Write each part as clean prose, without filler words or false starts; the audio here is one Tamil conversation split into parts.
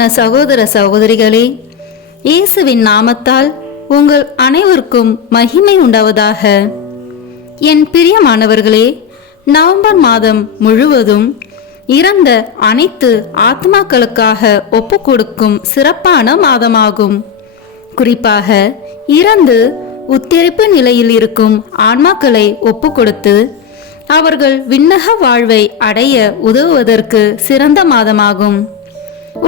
பிரியமான சகோதர சகோதரிகளே, இயேசுவின் நாமத்தால் உங்கள் அனைவருக்கும் மகிமை உண்டாவதாக. என் பிரியமானவர்களே, நவம்பர் மாதம் முழுவதும் இறந்த அனைத்து ஆத்மாக்களுக்காக ஒப்பு கொடுக்கும் சிறப்பான மாதமாகும். குறிப்பாக இறந்து உத்தரிப்பு நிலையில் இருக்கும் ஆன்மாக்களை ஒப்பு கொடுத்து அவர்கள் விண்ணக வாழ்வை அடைய உதவுவதற்கு சிறந்த மாதமாகும்.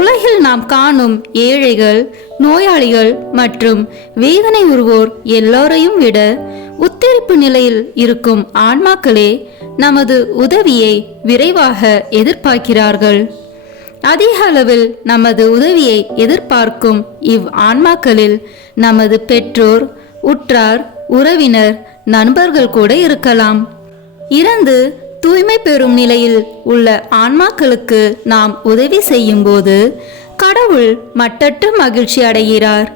உலகில் நாம் காணும் ஏழைகள், நோயாளிகள் மற்றும் வேதனை உறுவோர் எல்லோரையும் விட உத்தரிப்பு நிலையில் இருக்கும் ஆன்மாக்களே நமது உதவியை விரைவாக எதிர்பார்க்கிறார்கள். அதிக அளவில் நமது உதவியை எதிர்பார்க்கும் ஆன்மாக்களில் நமது பெற்றோர், உற்றார், உறவினர், நண்பர்கள் கூட இருக்கலாம். இறந்து தூய்மை பெறும் நிலையில் உள்ள ஆன்மாக்களுக்கு நாம் உதவி செய்யும் போது கடவுள் மட்டற்ற மகிழ்ச்சி அடைகிறார்.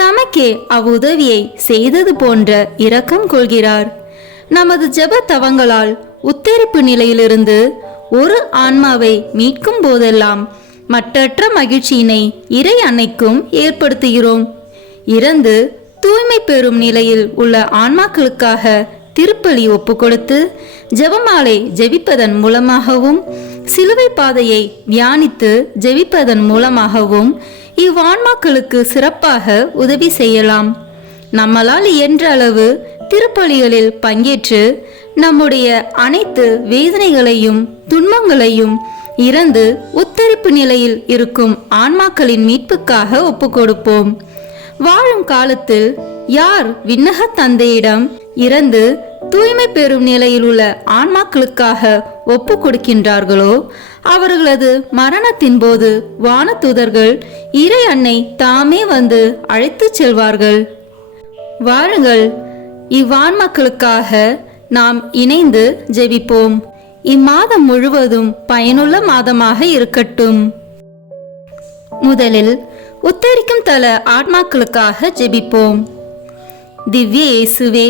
தமக்கே அவ்வுதவியை செய்தது போன்ற இரக்கம் கொள்கிறார். நமது ஜெப தவங்களால் உத்தரிப்பு நிலையிலிருந்து ஒரு ஆன்மாவை மீட்கும் போதெல்லாம் மட்டற்ற மகிழ்ச்சியினை இறை அன்னைக்கும் ஏற்படுத்துகிறோம். இறந்து தூய்மை பெறும் நிலையில் உள்ள ஆன்மாக்களுக்காக திருப்பலி ஒப்பு கொடுத்து ஜெபமாலை ஜெபிப்பதன் மூலமாகவும் சிலுவை பாதையை தியானித்து ஜெபிப்பதன் மூலமாகவும் இவ்வான்மாக்களுக்கு சிறப்பாக உதவி செய்யலாம். நம்மளால் இயன்ற அளவு திருப்பலிகளில் பங்கேற்று நம்முடைய அனைத்து வேதனைகளையும் துன்பங்களையும் இறந்து உத்தரிப்பு நிலையில் இருக்கும் ஆன்மாக்களின் மீட்புக்காக ஒப்பு கொடுப்போம். வாழும் காலத்தில் யார் விண்ணக தந்தையிடம் இறந்து தூய்மை பெறும் நிலையில் உள்ள ஆன்மாக்களுக்காக ஒப்பு கொடுக்கின்றார்களோ அவர்களது மரணத்தின் போது வானதூதர்கள் இறை அன்னை தாமே வந்து அழைத்து செல்வார்கள். வாருங்கள், இவ்வான்மாக்களுக்காக நாம் இணைந்து ஜெபிப்போம். இம்மாதம் முழுவதும் பயனுள்ள மாதமாக இருக்கட்டும். முதலில் உத்தரிக்கும் தல ஆன்மாக்களுக்காக ஜெபிப்போம். திவ்ய இயேசுவே,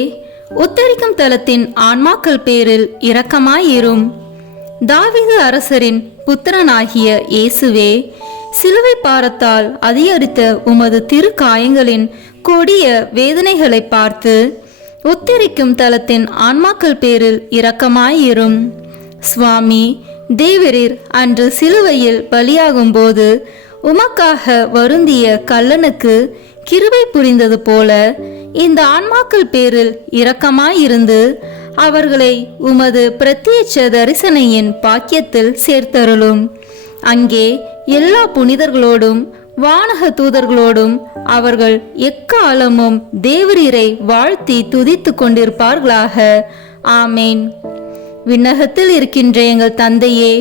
உத்தரிக்கும் தலத்தின் ஆன்மாக்கள் பேரில் இரக்கமாயிரும். தாவீது அரசரின் புத்திரனாகிய இயேசுவே, சிலுவை பாரத்தால் அதிகரித்த உமது திரு காயங்களின் கொடிய வேதனைகளை பார்த்து உத்தரிக்கும் தலத்தின் ஆன்மாக்கள் பேரில் இரக்கமாயிரும். சுவாமி, தேவரீர் அன்று சிலுவையில் பலியாகும் போது உமக்காக வருந்திய கள்ளனுக்கு கிருபை புரிந்தது போல இந்த ஆன்மாக்கள் பேரில் இரக்கமாயிருந்து அவர்களை உமது பிரத்யட்ச தரிசனையின் பாக்கியத்தில் சேர்த்தருளும். அங்கே எல்லா புனிதர்களோடும் வானக தூதர்களோடும் அவர்கள் எக்காலமும் தேவரீரை வாழ்த்தி துதித்து கொண்டிருப்பார்களாக. ஆமேன். விண்ணகத்தில் இருக்கின்ற எங்கள் தந்தையே,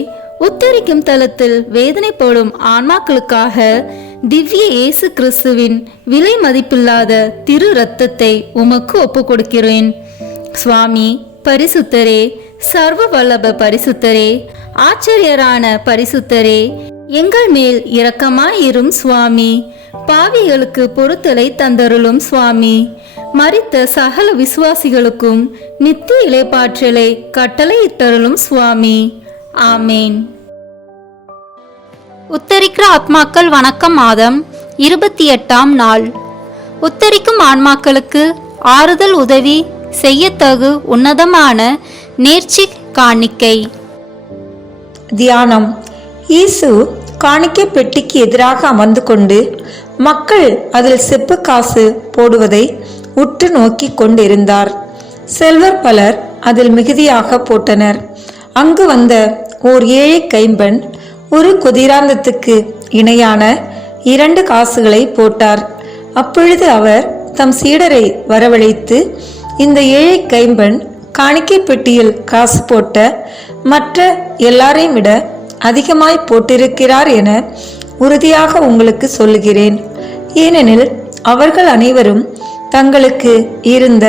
உத்தரிக்கும் தலத்தில் வேதனைப்படும் ஆன்மாக்களுக்காக திவ்ய இயேசு கிறிஸ்துவின் விலை மதிப்பில்லாத திரு இரத்தத்தை உமக்கு ஒப்பு கொடுக்கிறேன். சுவாமி, பரிசுத்தரே, சர்வ வல்லப பரிசுத்தரே, ஆச்சரியரான பரிசுத்தரே, எங்கள் மேல் இரக்கமாயிரும் சுவாமி. பாவிகளுக்கு பொறுத்தலை தந்தருளும் சுவாமி. மரித்த சகல விசுவாசிகளுக்கும் நித்திய இளைப்பாற்றலை கட்டளையிட்டருளும் சுவாமி. ஆமேன். உத்தரிக்கிற ஆத்மாக்கள் வணக்கம் மாதம் 28ஆம் நாள். உத்தரிக்கும் ஆன்மாக்களுக்கு ஆறுதல் உதவி செய்யத்தகு உன்னதமான நேர்ச்சி காணிக்கை. தியானம். இயேசு காணிக்கை பெட்டிக்கு எதிராக அமர்ந்து கொண்டு மக்கள் அதில் செப்பு காசு போடுவதை உற்று நோக்கி கொண்டிருந்தார். செல்வர் பலர் அதில் மிகுதியாக போட்டனர். அங்கு வந்த ஓர் ஏழை கைம்பெண் ஒரு கொதிராந்தத்துக்கு இணையான 2 காசுகளை போட்டார். அப்பொழுது அவர் தம் சீடரை வரவழைத்து, இந்த ஏழை கைம்பெண் காணிக்கை பெட்டியில் காசு போட்ட மற்ற எல்லாரையும் விட அதிகமாய் போட்டிருக்கிறார் என உறுதியாக உங்களுக்கு சொல்லுகிறேன். ஏனெனில் அவர்கள் அனைவரும் தங்களுக்கு இருந்த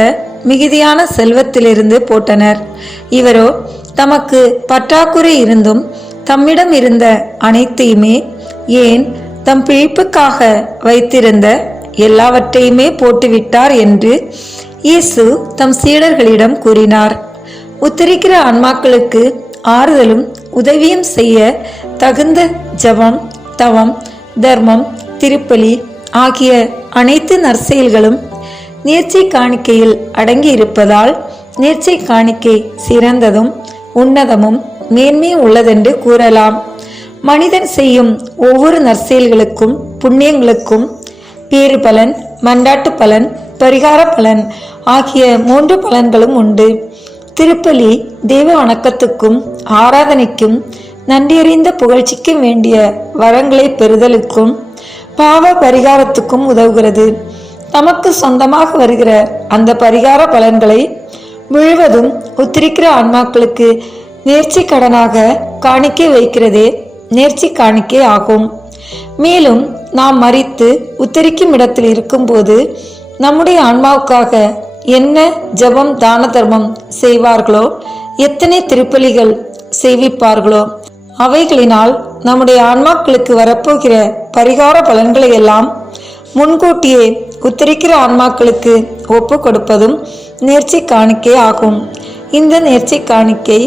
மிகுதியான செல்வத்திலிருந்து போட்டனர். இவரோ தமக்கு பற்றாக்குறை இருந்தும் தம்மிடம் இருந்த அனைத்தையுமே, ஏன் தம் பிழைப்புக்காக வைத்திருந்த எல்லாவற்றையுமே போட்டுவிட்டார் என்று இயேசு தம் சீடர்களிடம் கூறினார். உத்தரிக்கிற ஆன்மாக்களுக்கு ஆறுதலும் உதவியும் செய்ய தகுந்த ஜபம், தவம், தர்மம், திருப்பலி ஆகிய அனைத்து நற்செயல்களும் நேர்ச்சை காணிக்கையில் அடங்கி இருப்பதால் நேர்ச்சை காணிக்கை சிறந்ததும் உன்னதமும் மேன்மையும் உள்ளதென்று கூறலாம். மனிதன் செய்யும் ஒவ்வொரு நற்செயல்களுக்கும் புண்ணியங்களுக்கும் பேறு பலன், மன்றாட்டு பலன், பரிகார பலன் ஆகிய 3 பலன்களும் உண்டு. திருப்பலி தெய்வ வணக்கத்துக்கும் ஆராதனைக்கும் நன்றியறிந்த புகழ்ச்சிக்கும் வேண்டிய வரங்களை பெறுதலுக்கும் பாவ பரிகாரத்துக்கும் உதவுகிறது. நமக்கு சொந்தமாக வருகிற அந்த பரிகார பலன்களை முழுவதும் உத்திரிக்கிற ஆன்மாக்களுக்கு நேர்ச்சி கடனாக காணிக்கை வைக்கிறதே நேர்ச்சி காணிக்கை ஆகும். மேலும் நாம் மரித்து உத்தரிக்கும் இடத்தில் இருக்கும்போது நம்முடைய ஆன்மாவுக்காக என்ன ஜபம், தான தர்மம் செய்வார்களோ, எத்தனை திருப்பலிகள் செய்விப்பார்களோ, அவைகளினால் நம்முடைய ஆன்மாக்களுக்கு வரப்போகிற பரிகார பலன்களை எல்லாம் முன்கூட்டியே உத்தரிக்கிற ஆன்மாக்களுக்கு ஒப்பு கொடுப்பதும் நேர்ச்சி காணிக்கை ஆகும். இந்த நேர்ச்சி காணிக்கை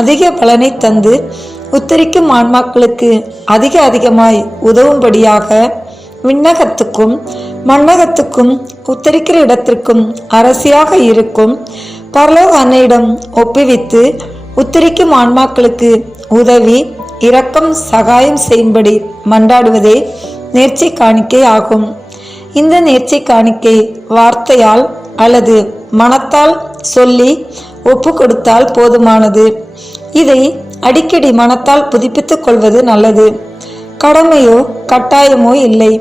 அதிக பலனை தந்து உத்தரிக்கும் ஆன்மாக்களுக்கு அதிகமாய் உதவும்படியாக விண்ணகத்துக்கும் மண்ணகத்துக்கும் உத்தரிக்கிற இடத்திற்கும் அரசியாக இருக்கும் பரலோக அன்னையிடம் ஒப்புவித்து உத்தரிக்கும் ஆன்மாக்களுக்கு உதவி, இரக்கம், சகாயம் செய்யும்படி மன்றாடுவதே நேர்ச்சி காணிக்கை ஆகும். இந்த நேர்ச்சி காணிக்கை வார்த்தையால் அல்லது மனத்தால் சொல்லி ஒப்பு கொடுத்தால் போதுமானது. இதை அடிக்கடி மனத்தால் புதுப்பித்துக் கொள்வது நல்லது. கடமையோ கட்டாயமோ இல்லை.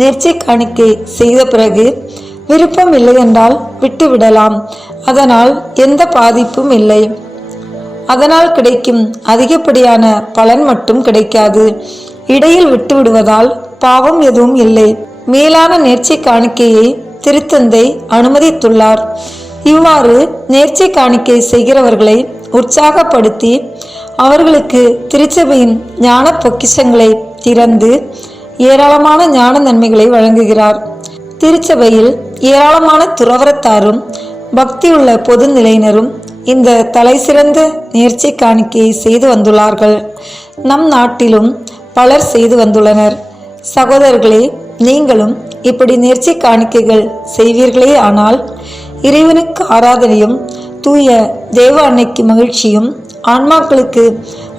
நேர்ச்சி காணிக்கை செய்த பிறகு விருப்பம் இல்லை என்றால் விட்டுவிடலாம். அதனால் எந்த பாதிப்பும் இல்லை. அதனால் கிடைக்கும் அதிகப்படியான பலன் மட்டும் கிடைக்காது. இடையில் விட்டுவிடுவதால் பாவம் எதுவும் இல்லை. மேலான நேர்ச்சி காணிக்கையை திருத்தந்தை அனுமதித்துள்ளார். இவ்வாறு நேர்ச்சி காணிக்கை செய்கிறவர்களை உற்சாகப்படுத்தி அவர்களுக்கு திருச்சபையின் ஞான பொக்கிஷங்களை திறந்து ஏராளமான ஞான நன்மைகளை வழங்குகிறார். திருச்சபையில் ஏராளமான துறவரத்தாரும் பக்தியுள்ள பொது நிலையினரும் இந்த தலைசிறந்த நேர்ச்சி காணிக்கையை செய்து வந்துள்ளார்கள். நம் நாட்டிலும் பலர் செய்து வந்துள்ளனர். சகோதரர்களே, நீங்களும் இப்படி நேர்ச்சி காணிக்கைகள் செய்வீர்களே ஆனால் இறைவனுக்கு ஆராதனையும் தூய தேவ அன்னைக்கு மகிழ்ச்சியும் ஆன்மாக்களுக்கு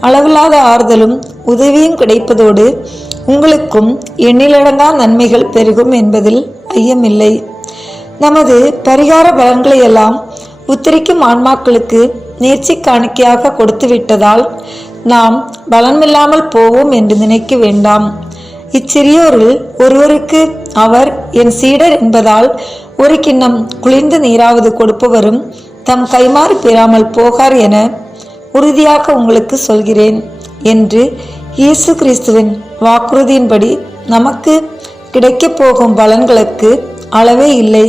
அளவில்லாத ஆறுதலும் உதவியும் கிடைப்பதோடு உங்களுக்கும் எண்ணிலடங்கா நன்மைகள் பெருகும் என்பதில் ஐயமில்லை. நமது பரிகார பலன்களை எல்லாம் உத்தரிக்கும் ஆன்மாக்களுக்கு நேர்ச்சி காணிக்கையாக கொடுத்து விட்டதால் நாம் பலனில்லாமல் போவோம் என்று நினைக்க வேண்டாம். இச்சிறியோரில் ஒருவருக்கு அவர் என் சீடர் என்பதால் ஒரு கிண்ணம் குளிர்ந்த நீராவது கொடுப்பவரும் தம் கைமாறு பெறாமல் போகார் என உறுதியாக உங்களுக்கு சொல்கிறேன் என்று இயேசு கிறிஸ்துவின் வாக்குறுதியின்படி நமக்கு கிடைக்கப் போகும் பலன்களுக்கு அளவே இல்லை.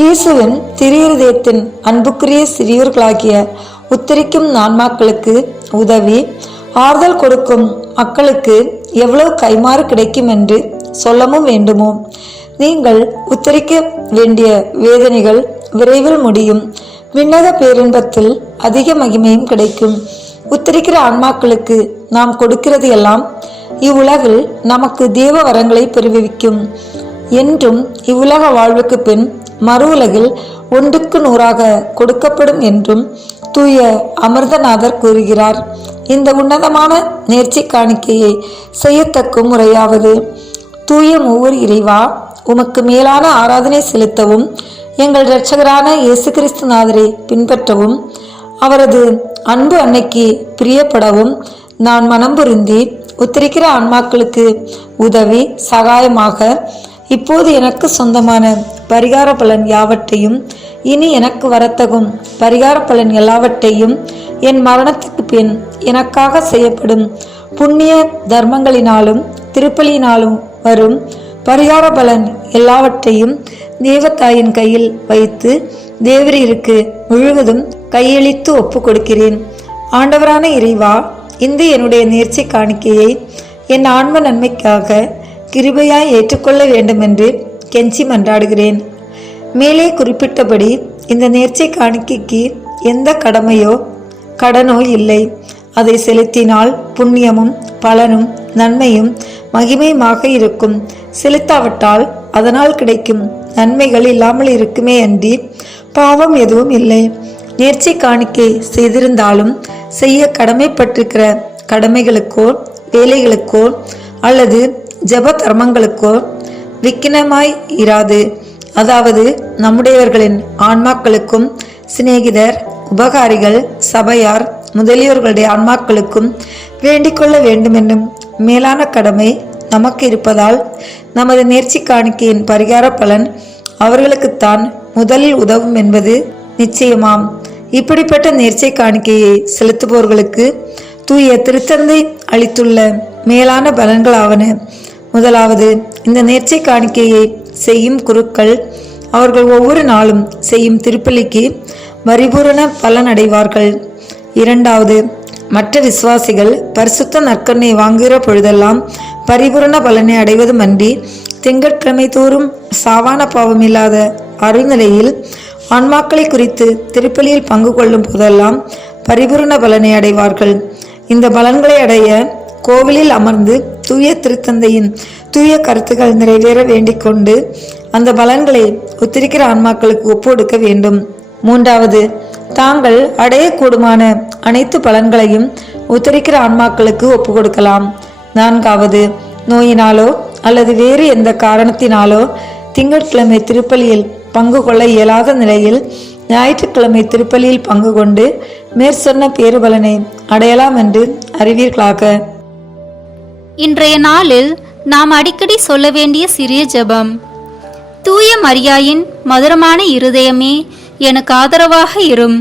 இயேசுவின் திருஇருதயத்தின் அன்புக்குரிய சிறியோர்களாகிய உத்தரிக்கும் ஆன்மாக்களுக்கு உதவி ஆறுதல் கொடுக்கும் மக்களுக்கு எவ்வளவு கைமாறு கிடைக்கும் என்று சொல்லவும் வேண்டுமோ? நீங்கள் உத்தரிக்க வேண்டிய வேதனைகள் விரைவில் முடியும். விண்ணக பேரின்பத்தில் அதிக மகிமையும் கிடைக்கும். உத்தரிக்கிற ஆன்மாக்களுக்கு நாம் கொடுக்கிறது எல்லாம் இவ்வுலகில் நமக்கு தேவ வரங்களை பெருவிக்கும் என்றும் இவ்வுலக வாழ்வுக்கு பின் மறு உலகில் 1க்கு 100ஆக கொடுக்கப்படும் என்றும் தூய அமிர்தநாதர் கூறுகிறார். இந்த உன்னதமான நேர்ச்சி காணிக்கையை செய்யத்தக்க முறையாவது: தூய மூவர் இறைவா, உமக்கு மேலான ஆராதனை செலுத்தவும் எங்கள் இரட்சகரான இயேசு கிறிஸ்து நாதரை பின்பற்றவும் அவரது அன்பு அன்னைக்கு பிரியப்படவும் நான் மனம் பொருந்தி உத்தரிக்கிற ஆன்மாக்களுக்கு உதவி சகாயமாக இப்போது எனக்கு சொந்தமான பரிகார பலன் யாவற்றையும் இனி எனக்கு வரத்தகும் பரிகார பலன் எல்லாவற்றையும் என் மரணத்துக்கு பின் எனக்காக செய்யப்படும் புண்ணிய தர்மங்களினாலும் திருப்பலியினாலும் வரும் பரிகார பலன் எல்லாவற்றையும் தேவத்தாயின் கையில் வைத்து தேவரீருக்கு முழுவதும் கையளித்து ஒப்பு கொடுக்கிறேன். ஆண்டவரான இறைவா, இந்த என்னுடைய நேர்ச்சி காணிக்கையை என் ஆன்ம நன்மைக்காக கிருபையாய் ஏற்றுக்கொள்ள வேண்டுமென்று கெஞ்சி மன்றாடுகிறேன். மேலே குறிப்பிட்டபடி இந்த நேர்ச்சி காணிக்கைக்கு எந்த கடமையோ கடனோ இல்லை. அதை செலுத்தினால் புண்ணியமும் பலனும் நன்மையும் மகிமையுமாக இருக்கும். செலுத்தாவிட்டால் அதனால் கிடைக்கும் நன்மைகள் இல்லாமல் இருக்குமே அன்றி பாவம் எதுவும் இல்லை. நேர்ச்சை காணிக்கை செய்திருந்தாலும் செய்ய கடமைப்பட்டிருக்கிற கடமைகளுக்கோ வேலைகளுக்கோ அல்லது ஜப தர்மங்களுக்கோ விக்கினமாய் இராது. அதாவது நம்முடையவர்களின் ஆன்மாக்களுக்கும் சிநேகிதர், உபகாரிகள், சபையார் முதலியோர்களுடைய ஆன்மாக்களுக்கும் வேண்டிக் கொள்ள வேண்டும் என்னும் மேலான கடமை நமக்கு இருப்பதால் நமது நேர்ச்சி காணிக்கையின் பரிகார பலன் அவர்களுக்குத்தான் முதலில் உதவும் என்பது நிச்சயமாம். இப்படிப்பட்ட நேர்ச்சை காணிக்கையை செலுத்துபவர்களுக்கு தூய திருத்தந்தை அளித்துள்ள மேலான பலன்களாவன. முதலாவது, இந்த நேர்ச்சை காணிக்கையை செய்யும் குருக்கள் அவர்கள் ஒவ்வொரு நாளும் செய்யும் திருப்பலிக்கு பரிபூரண பலன் அடைவார்கள். இரண்டாவது, மற்ற விசுவாசிகள் பரிசுத்த நற்கருணை வாங்குகிற பொழுதெல்லாம் பரிபூரண பலனை அடைவதுமன்றி திங்கட்கிழமை தோறும் சாவான பாவமில்லாத அருள்நிலையில் ஆன்மாக்களை குறித்து திருப்பலியில் பங்கு கொள்ளும் போதெல்லாம் பரிபூரண பலனை அடைவார்கள். இந்த பலன்களை அடைய கோவிலில் அமர்ந்து தூய திருத்தந்தையின் தூய கருத்துக்கள் நிறைவேற வேண்டிக் கொண்டு அந்த பலன்களை உத்திரிக்கிற ஆன்மாக்களுக்கு ஒப்புக்கொடுக்க வேண்டும். மூன்றாவது, தாங்கள் அடையக்கூடுமான அனைத்து பலன்களையும் உத்தரிக்கிற ஆன்மாக்களுக்கு ஒப்புக் கொடுக்கலாம். நான்காவது, நோயினாலோ அல்லது வேறு எந்த காரணத்தினாலோ திங்கட்கிழமை திருப்பலியில் பங்கு கொள்ள இயலாத நிலையில் ஞாயிற்றுக்கிழமை திருப்பலியில் பங்கு கொண்டு மேற்சொன்ன பேறு பலனை அடையலாம் என்று அறிவீர்களாக. இன்றைய நாளில் நாம் அடிக்கடி சொல்ல வேண்டிய சிறிய ஜெபம். தூய மரியாயின் மதுரமான இருதயமே எனக்கு ஆதரவாக இரும்.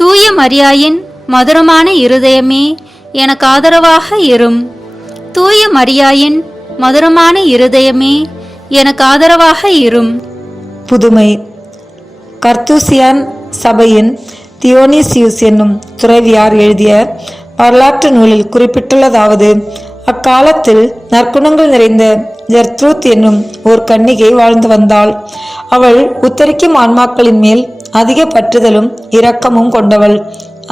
தூய மரியாயின் மதுரமான இருதயமே எனக்கு ஆதரவாக இரும். தூய மரியாயின் மதுரமான இருதயமே எனக்கு ஆதரவாக இரும். புதுமை. கர்த்தூசியான் சபையின் தியோனிசியூஸ் என்னும் துறவியார் எழுதிய வரலாற்று நூலில் குறிப்பிட்டுள்ளதாவது, அக்காலத்தில் நற்குணங்கள் நிறைந்த ஜெர்த்ரூத் என்னும் ஓர் கன்னிகை வாழ்ந்து வந்தாள். அவள் உத்தரிக்கும் ஆன்மாக்களின் மேல் அதிக பற்றுதலும் இரக்கமும் கொண்டவள்.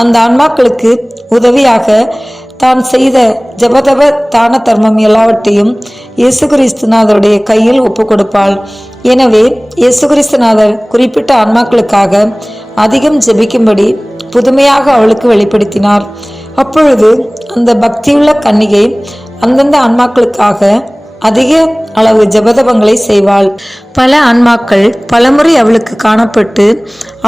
அந்த ஆன்மாக்களுக்கு உதவியாக தான் செய்த ஜபதப தான தர்மம் எல்லாவற்றையும் இயேசு கிறிஸ்துநாதருடைய கையில் ஒப்பு கொடுப்பாள். எனவே இயேசு கிறிஸ்துநாதர் குறிப்பிட்ட ஆன்மாக்களுக்காக அதிகம் ஜெபிக்கும்படி புதுமையாக அவளுக்கு வெளிப்படுத்தினார். அப்பொழுது அந்த பக்தியுள்ள கன்னிகை அந்தந்த ஆன்மாக்களுக்காக அதிக அளவு ஜபதபங்களை செய்வாள். பல ஆன்மாக்கள் பலமுறை அவளுக்கு காணப்பட்டு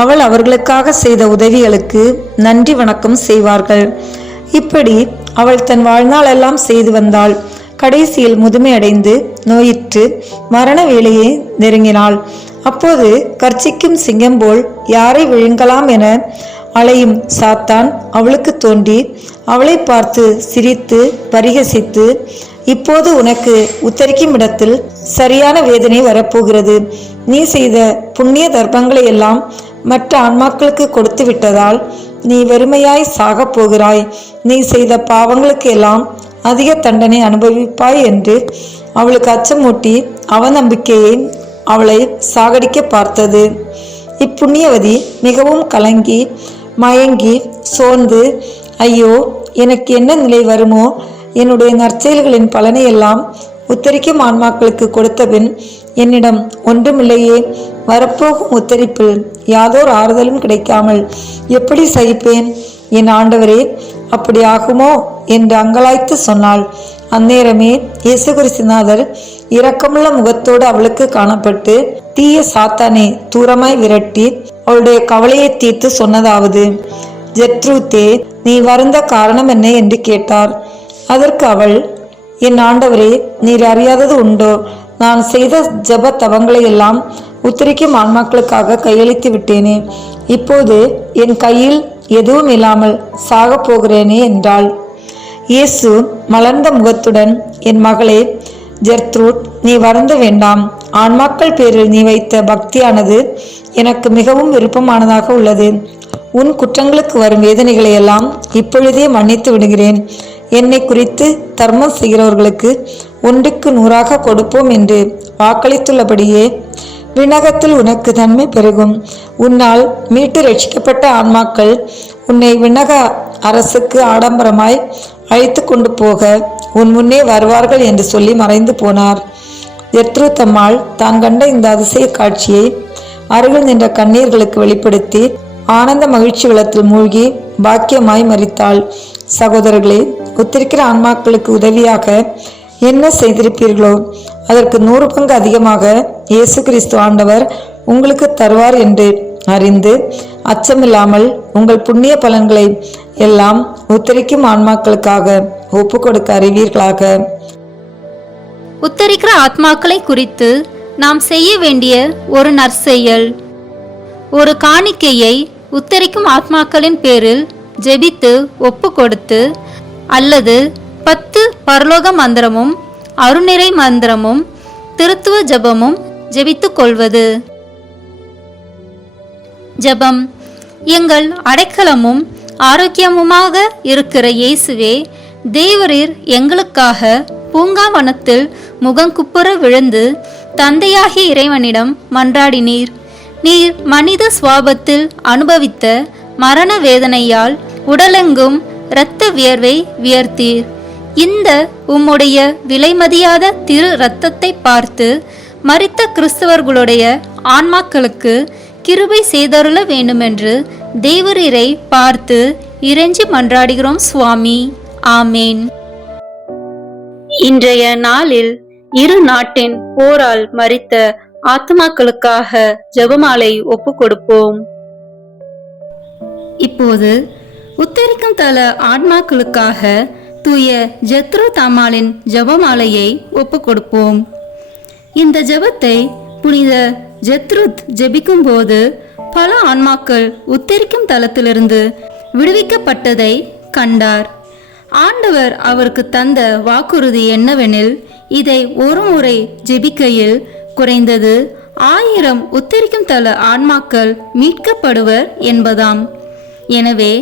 அவள் அவர்களுக்காக செய்த உதவிகளுக்கு நன்றி வணக்கம் செய்வார்கள். இப்படி அவள் தன் வாழ்நாளெல்லாம் செய்து வந்தாள். கடைசியில் முதுமை அடைந்து நோயிற்று மரண வேளையை நெருங்கினாள். அப்போது கர்ச்சிக்கும் சிங்கம் போல் யாரை விழுங்கலாம் என அலையும் சாத்தான் அவளுக்கு தோன்றி அவளை பார்த்து சிரித்து பரிகசித்து, இப்போது உனக்கு உத்தரிக்கும் இடத்தில் சரியான வேதனை வரப்போகிறது. நீ செய்த புண்ணிய தர்மங்களை எல்லாம் மற்ற ஆன்மாக்களுக்கு கொடுத்து விட்டதால் நீ வெறுமையாய் சாகப் போகிறாய். நீ செய்த பாவங்களுக்கு எல்லாம் அதிக தண்டனை அனுபவிப்பாய் என்று அவளுக்கு அச்சமூட்டி அவநம்பிக்கையை அவளை சாகடிக்க பார்த்தது. இப்புண்ணியவதி மிகவும் கலங்கி மயங்கி சோர்ந்து, ஐயோ, எனக்கு என்ன நிலை வருமோ, என்னுடைய நற்செயல்களின் பலனை எல்லாம் உத்தரிக்கும் ஆன்மாக்களுக்கு கொடுத்தபின் என்னிடம் ஒன்றுமில்லையே, வரப்போகும் உத்தரிப்பில் யாதோர் ஆறுதலும் கிடைக்காமல் எப்படி சகிப்பேன்? என் ஆண்டவரே, அப்படி ஆகுமோ என்று அங்கலாய்த்து சொன்னாள். அந்நேரமே இயேசு கிறிஸ்துநாதர் இரக்கமுள்ள முகத்தோடு அவளுக்கு காணப்பட்டு தீய சாத்தானை தூரமாய் விரட்டி அவளுடைய கவலையை தீர்த்து சொன்னதாவது, ஜெர்த்ரூத்தே, நீ வருந்த காரணம் என்ன என்று கேட்டார். அதற்கு அவள், என் ஆண்டவரே, நீர் அறியாதது உண்டோ? நான் செய்த ஜப தவங்களை எல்லாம் உத்தரிக்கும் ஆன்மாக்களுக்காக கையளித்து விட்டேனே. இப்போது என் கையில் எதுவும் இல்லாமல் சாகப் போகிறேனே என்றாள். இயேசு மலர்ந்த முகத்துடன், என் மகளே ஜெர்த்ரூட், நீ வருந்த வேண்டாம். ஆன்மாக்கள் பேரில் நீ வைத்த பக்தியானது எனக்கு மிகவும் விருப்பமானதாக உள்ளது. உன் குற்றங்களுக்கு வரும் வேதனைகளை எல்லாம் இப்பொழுதே மன்னித்து விடுகிறேன். என்னை குறித்து தர்மம் செய்கிறவர்களுக்கு 1க்கு 100 கொடுப்போம் என்று வாக்களித்துள்ளபடியே விண்ணகத்தில் உனக்கு நன்மை பெருகும். உன்னால் மீட்டு ரட்சிக்கப்பட்ட ஆன்மாக்கள் உன்னை விண்ணக அரசுக்கு ஆடம்பரமாய் அழைத்து கொண்டு போக உன் முன்னே வருவார்கள் என்று சொல்லி மறைந்து போனார். ஜெர்த்ரூத் அம்மாள் தான் கண்ட இந்த அதிசய காட்சியை அருகில் நின்ற கண்ணீர்களுக்கு வெளிப்படுத்தி ஆனந்த மகிழ்ச்சி வெள்ளத்தில் மூழ்கி பாக்கியமாய் மரித்தாள். சகோதரர்களே, உத்திரிக்கிற ஆன்மாக்களுக்கு உதவியாக என்ன செய்திருப்பீர்களோ அதற்கு 100 பங்கு அதிகமாக இயேசு கிறிஸ்து ஆண்டவர் உங்களுக்கு தருவார் என்று அறிந்து அச்சமில்லாமல் உங்கள் புண்ணிய பலன்களை எல்லாம் உத்தரிக்கும் ஆன்மாக்களுக்காக ஒப்பு கொடுக்க அறிவீர்களாக. உத்தரிக்கிற ஆத்மாக்களை குறித்து நாம் செய்ய வேண்டிய ஒரு நற்செயல். ஒரு காணிக்கையை உத்தரிக்கும் ஆத்மாக்களின் பேரில் ஜெபித்து ஒப்பு கொடுத்து அல்லது 10 பரலோக மந்திரமும் அருணிறை மந்திரமும் திருத்துவ ஜபமும் ஜெபித்துக் கொள்வது. ஜபம். எங்கள் அடைக்கலமும் ஆரோக்கியமுமாக இருக்கிற இயேசுவே, தேவரீர் எங்களுக்காக பூங்காவனத்தில் முகங்குப்புற விழுந்து தந்தையாகிய இறைவனிடம் மன்றாடினீர். நீர் மனித சுவாபத்தில் அனுபவித்த மரண வேதனையால் உடலெங்கும் இரத்த வியர்வை வியர்த்தீர். இந்த உம்முடைய விலைமதியாத திரு இரத்தத்தை பார்த்து மரித்த கிறிஸ்தவர்களுடைய ஆன்மாக்களுக்கு கிருபை செய்தருள வேண்டுமென்று தேவரீரை பார்த்து இறைஞ்சி மன்றாடுகிறோம் சுவாமி. ஆமேன். இன்றைய நாளில் இரு நாட்டின் போரால் மரித்த ஆத்மாக்களுக்காக ஜெபமாலை ஒப்பு கொடுப்போம். இப்போது உத்தரிக்கும் தல ஆன்மாக்களுக்காக தூய ஜெர்த்ரூத் அம்மாளின் ஜெபமாலையை ஒப்பு கொடுப்போம். இந்த ஜெபத்தை புனித ஜெர்த்ரூத் ஜெபிக்கும் போது பல ஆன்மாக்கள் உத்தரிக்கும் தலத்திலிருந்து விடுவிக்கப்பட்டதை கண்டார். ஆண்டவர் அவருக்கு தந்த வாக்குறுதி என்னவெனில், இதை ஒரு முறை ஜெபிக்கையில் குறைந்தது 1000 உத்தரிக்கும் தல ஆன்மாக்கள் மீட்கப்படுவர் என்பதாம். எனவே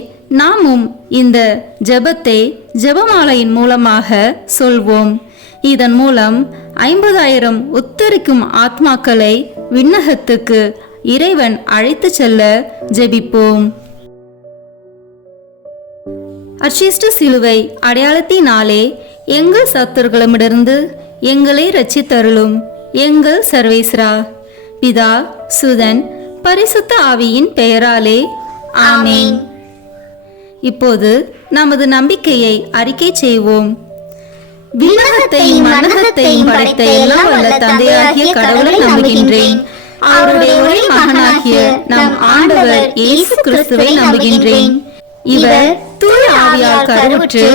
நாமும் இந்த ஜெபத்தை ஜெபமாலையின் மூலமாக சொல்வோம். இதன் மூலம் 50,000 உத்தரிக்கும் ஆத்மாக்களை விண்ணகத்துக்கு இறைவன் அழைத்து செல்ல ஜெபிப்போம். அர்ச்சிஷ்ட சிலுவை அடையாளத்தினாலே எங்கள் சத்துருகளிடமிருந்து எங்களை இரட்சித்தருளும் எங்கள் சர்வேஸ்வரா. பிதா, சுதன், பரிசுத்த ஆவியின் பெயராலே ஆமென். இப்போது நமது நம்பிக்கையை அறிக்கை செய்வோம். விண்ணகத்தையும் மண்ணகத்தையும் படைத்த எல்லாம் வல்ல தந்தையாகிய கடவுளை நம்புகின்றேன். அவருடைய ஒரே மகனாகிய நம் ஆண்டவர் இயேசு கிறிஸ்துவை நம்புகின்றேன். இவர் தூய ஆவியால் கருவுற்று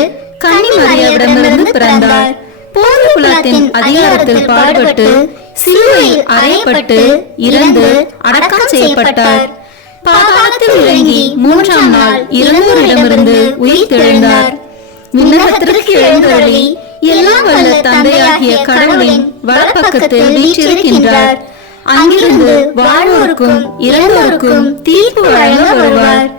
கன்னி மரியாவிடமிருந்து பிறந்தார். போர் குலத்தின் அதிகாரத்தில் பாடுபட்டு சிலுவையில் அறையப்பட்டு இறந்து அடக்கம் செய்யப்பட்டார். பாதாளத்தில் இறங்கி 3ஆம் நாள் இறந்தோரிடமிருந்து உயிர் தெழுந்தார். விண்ணகத்திற்கு எழுந்தருளி எல்லாம் வல்ல தந்தையாகிய கடவுளின் வலப்பக்கத்தில் வீற்றிருக்கின்றார். அங்கிருந்து வாழ்வோருக்கும் இறந்தோருக்கும் தீர்ப்பு வழங்க வருவார்.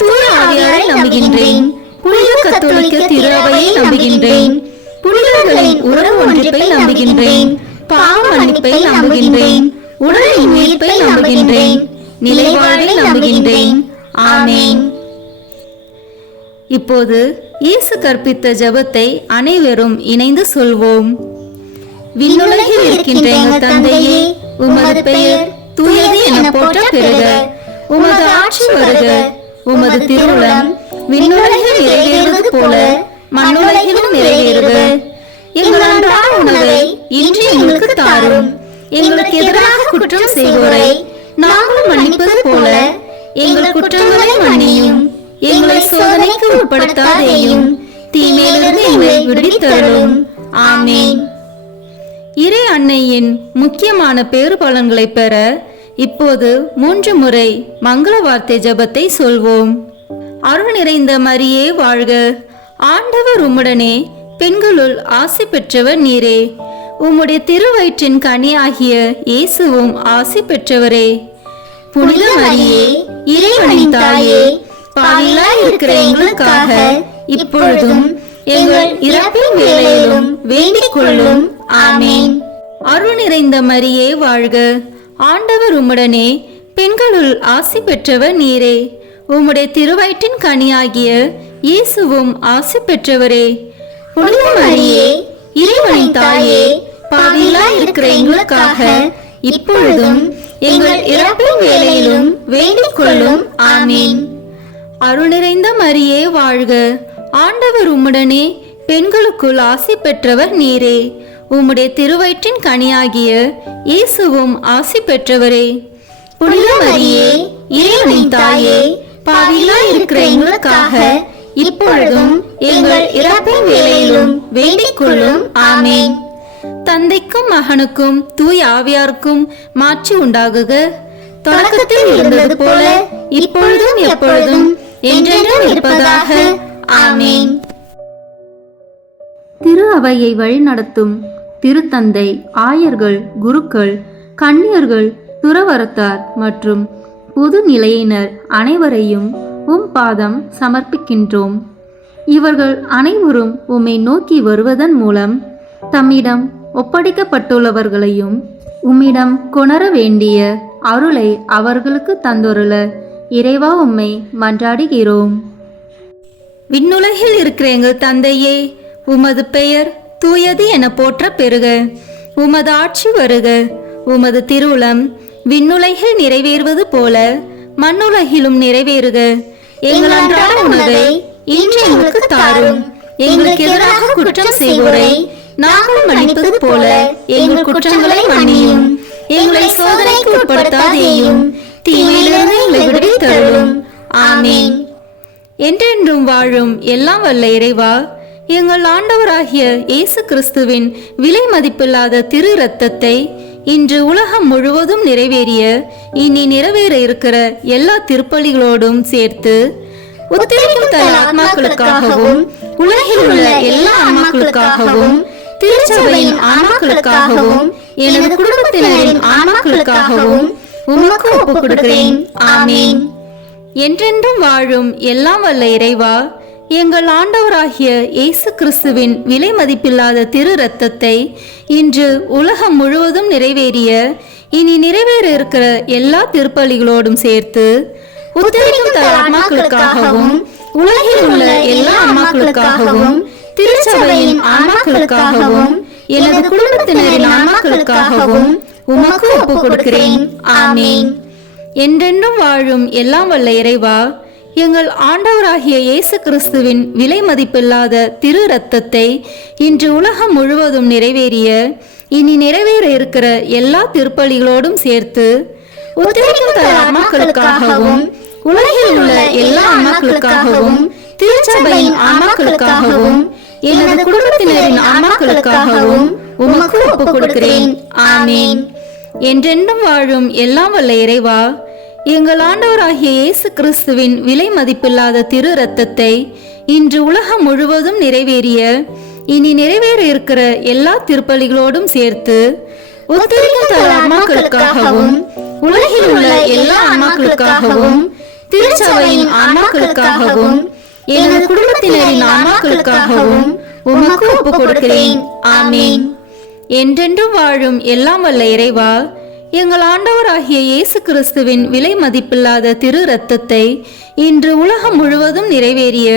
தூய ஆவியாரை நம்புகின்றேன். புனித கத்தோலிக்க திருஅவையை நம்புகின்றேன். புனிதர்களின் உறவு ஒன்றிப்பை நம்புகின்றேன். பாவ மன்னிப்பை நம்புகின்றேன். உடலின் உயிர்ப்பை நம்புகின்றேன். நிலைவாழ்வை நம்புகின்றேன். ஆமென். இப்போது இயேசு கற்பித்த ஜெபத்தை அனைவரும் இணைந்து சொல்வோம். விண்ணுலகில் இருக்கின்ற எங்கள் தந்தையே, உமது பெயர் தூயது என போற்ற பெறுக. உமது ஆட்சி வருக. உமது திருவுளம் விண்ணுலகில் நிறைவேறுவது போல மண்ணுலகிலும் நிறைவேறுக. எங்கள் அன்றாட உணவை இன்று எங்களுக்கு தாரும். எங்களுக்கு எதிராக குற்றம் செய்வோரை நாங்கள் மன்னிப்பது போல எங்கள் குற்றங்களை மன்னியும். எங்களை சோதனைக்கு உட்படுத்தாதேயும், தீமையிலிருந்து எங்களை விடுவித்தருளும். ஆமென். இறை அன்னையின் முக்கியமான பேறு பலன்களை பெற இப்போது 3 முறை மங்கள வார்த்தை ஜெபத்தை சொல்வோம். அருள் நிறைந்த மரியே வாழ்க. ஆண்டவர் உம்முடனே, பெண்களுள் ஆசி பெற்றவர் நீரே. உம்முடைய திருவயிற்றின் கனியாகிய இயேசுவும் ஆசி பெற்றவரே. புனித மரியே, இறைவனின் தாயே, பாவிகளாய் இருக்கிற எங்களுக்காக இப்பொழுதும் எங்கள் இறப்பின் வேளையிலும் வேண்டிக் கொள்ளும். ஆமென். அருள் நிறைந்த மரியே வாழ்க. ஆண்டவர் உம்முடனே, பெண்களுள் ஆசி பெற்றவர் நீரே. உம்முடைய திருவயிற்றின் கனியாகிய இயேசுவும் ஆசி பெற்றவரே. புனித மரியே, இறைவனின் தாயே, பாவிகளாய் இருக்கிற எங்களுக்காக இப்பொழுதும் எங்கள் இறப்பின் வேளையிலும் வேண்டிக் கொள்ளும். ஆமீன். அருள் நிறைந்த மரியே வாழ்க, ஆண்டவர் உம்முடனே, பெண்களுக்குள் ஆசி பெற்றவர் நீரே. உம்முடைய திருவயிற்றின் கனியாகிய இயேசுவும் ஆசி பெற்றவரே. புனித மரியே, இறைவனின் தாயே, பாவிகளாய் இருக்கிற எங்களுக்காக இப்பொழுதும் எங்கள் இறப்பின் வேளையிலும் வேண்டிக் கொள்ளும். ஆமீன். தந்தைக்கும் மகனுக்கும் தூய ஆவியாருக்கும் மாட்சி உண்டாகுக. தொடக்கத்தில் இருந்தது போல இப்பொழுதும் எப்பொழுதும் என்றென்றும் இருப்பதாக. ஆமீன். திரு அவையை வழிநடத்தும் திருத்தந்தை, ஆயர்கள், குருக்கள், கன்னியர்கள், துறவரத்தார் மற்றும் பொது நிலையினர் அனைவரையும் உம் பாதம் சமர்ப்பிக்கின்றோம். இவர்கள் அனைவரும் உம்மை நோக்கி வருவதன் மூலம் தம்மிடம் ஒப்படைக்கப்பட்டுள்ளவர்களையும் உம்மிடம் கொணர வேண்டிய அருளை அவர்களுக்கு தந்தொருள இறைவா உம்மை மன்றாடுகிறோம். விண்ணுலகில் இருக்கிற எங்கள் தந்தையே, உமது பெயர் தூயது என போற்ற பெறுக. உமது ஆட்சி வருக. உமது திருவுளம் விண்ணுலகில் நிறைவேறுவது போல மண்ணுலகிலும் நிறைவேறுக. எங்கள் அன்றாட உணவை இன்று எங்களுக்கு தாரும். எங்களுக்கு எதிராக குற்றம் செய்வோரை நாங்கள் மன்னிப்பது போல எங்கள் குற்றங்களை மன்னியும். எங்களை சோதனைக்கு உட்படுத்தாதேயும், தீமையிலிருந்து எங்களை விடுவித்தருளும். ஆமீன். என்றென்றும் வாழும் எல்லாம் வல்ல இறைவா, எங்கள் ஆண்டவராகிய இயேசு கிறிஸ்துவின் விலை மதிப்பில்லாத திரு இரத்தத்தை இன்று உலகம் முழுவதும் நிறைவேறிய இனி நிறைவேற இருக்கிற எல்லா திருப்பலிகளோடும் சேர்த்து உத்தரிக்கும் தன் ஆத்மாக்களுக்காகவும் உலகில் உள்ள எல்லா ஆன்மாக்களுக்காகவும் திருச்சபையின் ஆன்மாக்களுக்காகவும் எனது குடும்பத்தினரின் ஆன்மாக்களுக்காகவும் உமக்கு ஒப்புக் கொடுக்கிறேன். ஆமீன். என்றென்றும் வாழும் எல்லாம் வல்ல இறைவா, எங்கள் ஆண்டவராகிய இயேசு கிறிஸ்துவின் விலை மதிப்பில்லாத திரு இரத்தத்தை இன்று உலகம் முழுவதும் நிறைவேறிய இனி நிறைவேற இருக்கிற எல்லா திருப்பலிகளோடும் சேர்த்து உத்தரிக்கும் தன் ஆன்மாக்களுக்காகவும் உலகில் உள்ள எல்லா ஆன்மாக்களுக்காகவும் திருச்சபையின் ஆன்மாக்களுக்காகவும் எனது குடும்பத்தினரின் ஆன்மாக்களுக்காகவும் உமக்கு ஒப்புக் கொடுக்கிறேன். ஆமீன். என்றென்றும் வாழும் எல்லாம் வல்ல இறைவா, எங்கள் ஆண்டவராகிய இயேசு கிறிஸ்துவின் விலை மதிப்பில்லாத திரு இரத்தத்தை இன்று உலகம் முழுவதும் நிறைவேறிய இனி நிறைவேற இருக்கிற எல்லா திருப்பலிகளோடும் சேர்த்து உத்தரிக்கும் தன் ஆன்மாக்களுக்காகவும் உலகில் உள்ள எல்லா ஆன்மாக்களுக்காகவும் திருச்சபையின் ஆன்மாக்களுக்காகவும் எனது குடும்பத்தினரின் ஆன்மாக்களுக்காகவும் உமக்கு ஒப்புக் கொடுக்கிறேன். ஆமீன். என்றென்றும் வாழும் எல்லாம் வல்ல இறைவா, எங்கள் ஆண்டவராகிய இயேசு கிறிஸ்துவின் விலை மதிப்பில்லாத திரு இரத்தத்தை இன்று உலகம் முழுவதும் நிறைவேறிய இனி நிறைவேற இருக்கிற எல்லா திருப்பலிகளோடும் சேர்த்து உத்தரிக்கும் தன் ஆன்மாக்களுக்காகவும் உலகில் உள்ள எல்லா ஆன்மாக்களுக்காகவும் திருச்சபையின் ஆன்மாக்களுக்காகவும் எனது குடும்பத்தினரின் ஆன்மாக்களுக்காகவும் உமக்கு ஒப்புக் கொடுக்கிறேன். ஆமீன். என்றென்றும் வாழும் எல்லாம் வல்ல இறைவா, எங்கள் ஆண்டவராகிய இயேசு கிறிஸ்துவின் விலை மதிப்பில்லாத திரு இரத்தத்தை இன்று உலகம் முழுவதும் நிறைவேறிய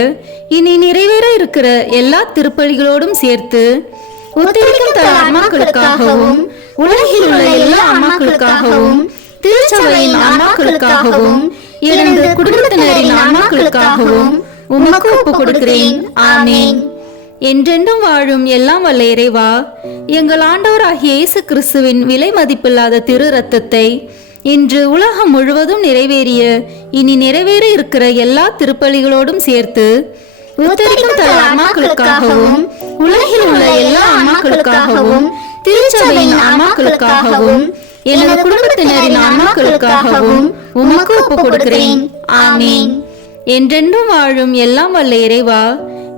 இனி நிறைவேற இருக்கிற எல்லா திருப்பலிகளோடும் சேர்த்து உத்தரிக்கும் தன் ஆன்மாக்களுக்காகவும் உலகில் உள்ள எல்லா ஆன்மாக்களுக்காகவும் திருச்சபையின் ஆன்மாக்களுக்காகவும் எனது குடும்பத்தினரின் ஆன்மாக்களுக்காகவும் உமக்கு ஒப்புக் கொடுக்கிறேன். ஆமீன். என்றென்றும் வாழும் எல்லாம் வல்ல இறைவா, எங்கள் ஆண்டவராகிய இயேசு கிறிஸ்துவின் விலை மதிப்பில்லாத திரு இரத்தத்தை இன்று உலகம் முழுவதும் நிறைவேறிய இனி நிறைவேற இருக்கிற எல்லா திருப்பலிகளோடும் சேர்த்து உத்தரிக்கும் தன் ஆன்மாக்களுக்காகவும் உலகில் உள்ள எல்லா ஆன்மாக்களுக்காகவும் திருச்சபையின் ஆன்மாக்களுக்காகவும் எனது குடும்பத்தினரின் ஆன்மாக்களுக்காகவும் உமக்கு ஒப்புக் கொடுக்கிறேன். ஆமீன். என்றென்றும் வாழும் எல்லாம் வல்ல இறைவா,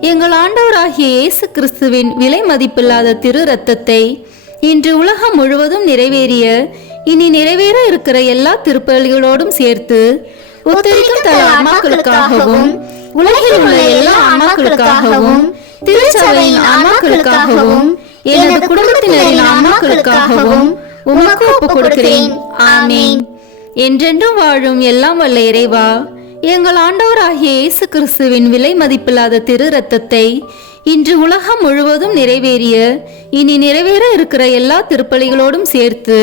எங்கள் ஆண்டவராகிய இயேசு கிறிஸ்துவின் விலை மதிப்பில்லாத திரு இரத்தத்தை இன்று உலகம் முழுவதும் நிறைவேறிய இனி நிறைவேற இருக்கிற எல்லா திருப்பலிகளோடும் சேர்த்து உத்தரிக்கும் தன் ஆன்மாக்களுக்காகவும் உலகில் உள்ள எல்லா ஆன்மாக்களுக்காகவும் திருச்சபையின் ஆன்மாக்களுக்காகவும் எனது குடும்பத்தினரின் ஆன்மாக்களுக்காகவும் உமக்கு ஒப்புக் கொடுக்கிறேன். ஆமீன். என்றென்றும் வாழும் எல்லாம் வல்ல இறைவா, எங்கள் ஆண்டவராகிய இயேசு கிறிஸ்துவின் விலை மதிப்பில்லாத திரு இரத்தத்தை இன்று உலகம் முழுவதும் நிறைவேறிய இனி நிறைவேற இருக்கிற எல்லா திருப்பலிகளோடும் சேர்த்து